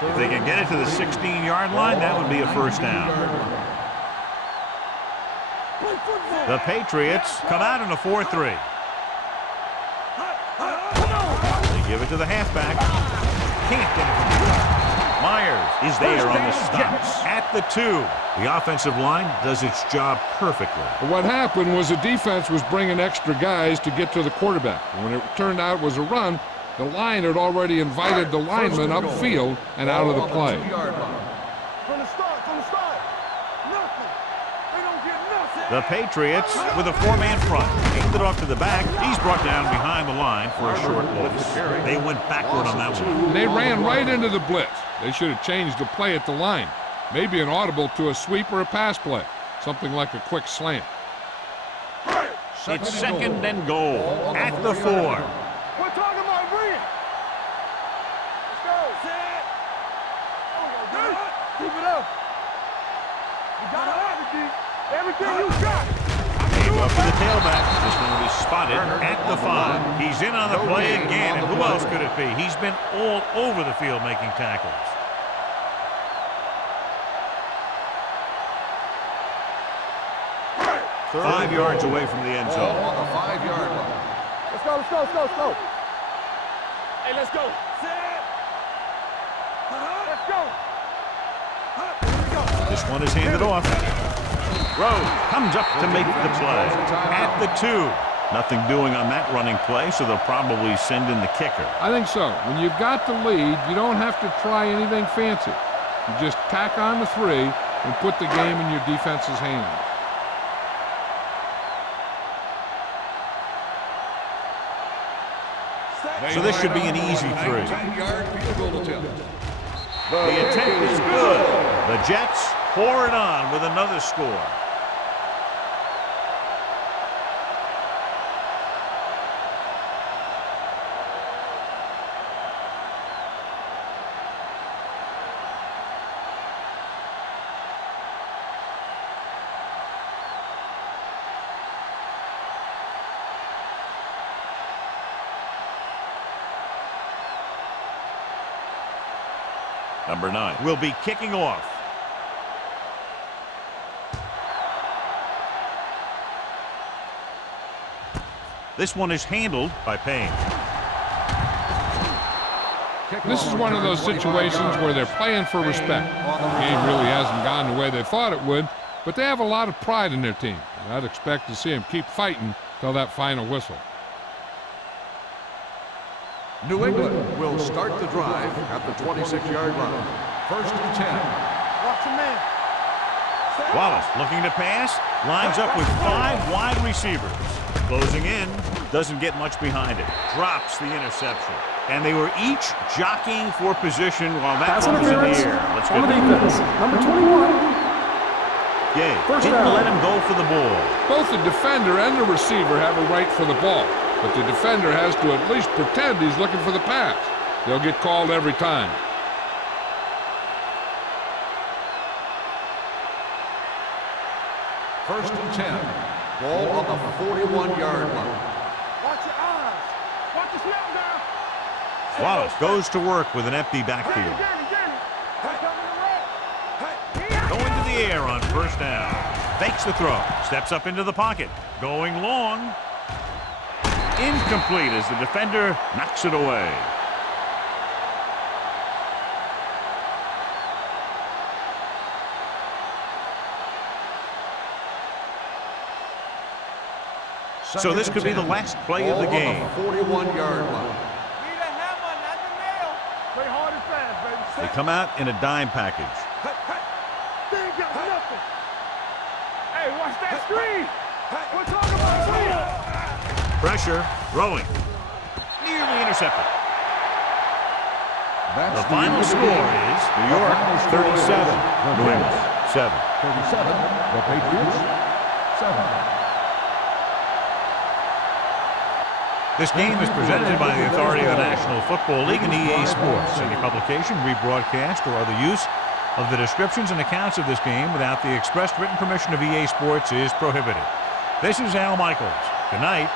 If they can get it to the 16-yard line, that would be a first down. The Patriots come out in a 4-3. They give it to the halfback. Can't get it from the Myers is there on the stop at the 2. The offensive line does its job perfectly. What happened was the defense was bringing extra guys to get to the quarterback. When it turned out it was a run, the line had already invited the lineman upfield and out of the play. From the start, nothing. They don't get nothing. The Patriots with a 4-man front. Hand it off to the back. He's brought down behind the line for a short loss. They went backward on that one. They ran right into the blitz. They should have changed the play at the line. Maybe an audible to a sweep or a pass play. Something like a quick slant. It's second and goal at the 4. We're talking about Green. Let's go. Set. Keep it up. You got to have it, D. Everything you got. Gave up to the tailback. This one will be spotted at the 5. He's in on the play again, and who else could it be? He's been all over the field making tackles. Third 5 yards away from the end zone. On the 5-yard line. Let's go. Hey, let's go. Set. Let's go. This one is handed off. Rose comes up to make the play at the 2. Nothing doing on that running play, so they'll probably send in the kicker. I think so. When you've got the lead, you don't have to try anything fancy. You just tack on the 3 and put the game in your defense's hands. So this should be an easy 3. 10-yard field goal attempt. The attempt is good. The Jets pour it on with another score. Number 9 will be kicking off. This one is handled by Payne. This is one of those situations where they're playing for respect. The game really hasn't gone the way they thought it would, but they have a lot of pride in their team. And I'd expect to see them keep fighting till that final whistle. New England will start the drive at the 26-yard line. First and 10. Watch your man. Wallace looking to pass, lines up with 5 wide receivers. Closing in, doesn't get much behind it. Drops the interception. And they were each jockeying for position while that one was in the air. Let's on go. the defense. Number 21. Gay First didn't down. let him go for the ball. Both the defender and the receiver have a right for the ball, but the defender has to at least pretend he's looking for the pass. They'll get called every time. First and 10. Ball on the 41-yard line. Watch your eyes. Watch your snap down. Wallace goes to work with an empty backfield. Going to the air on first down. Fakes the throw. Steps up into the pocket. Going long. Incomplete as the defender knocks it away. So this could be the last play of the game. 41-yard line. Play hard and fast, baby. They come out in a dime package. They ain't got nothing. Hey, watch that screen. We're talking about screen. Pressure, throwing. Nearly intercepted. The final score is New York 37, New England 7. 37, the Patriots 7. This game is presented by the authority of the National Football League and EA Sports. Any publication, rebroadcast, or other use of the descriptions and accounts of this game without the expressed written permission of EA Sports is prohibited. This is Al Michaels. Good night.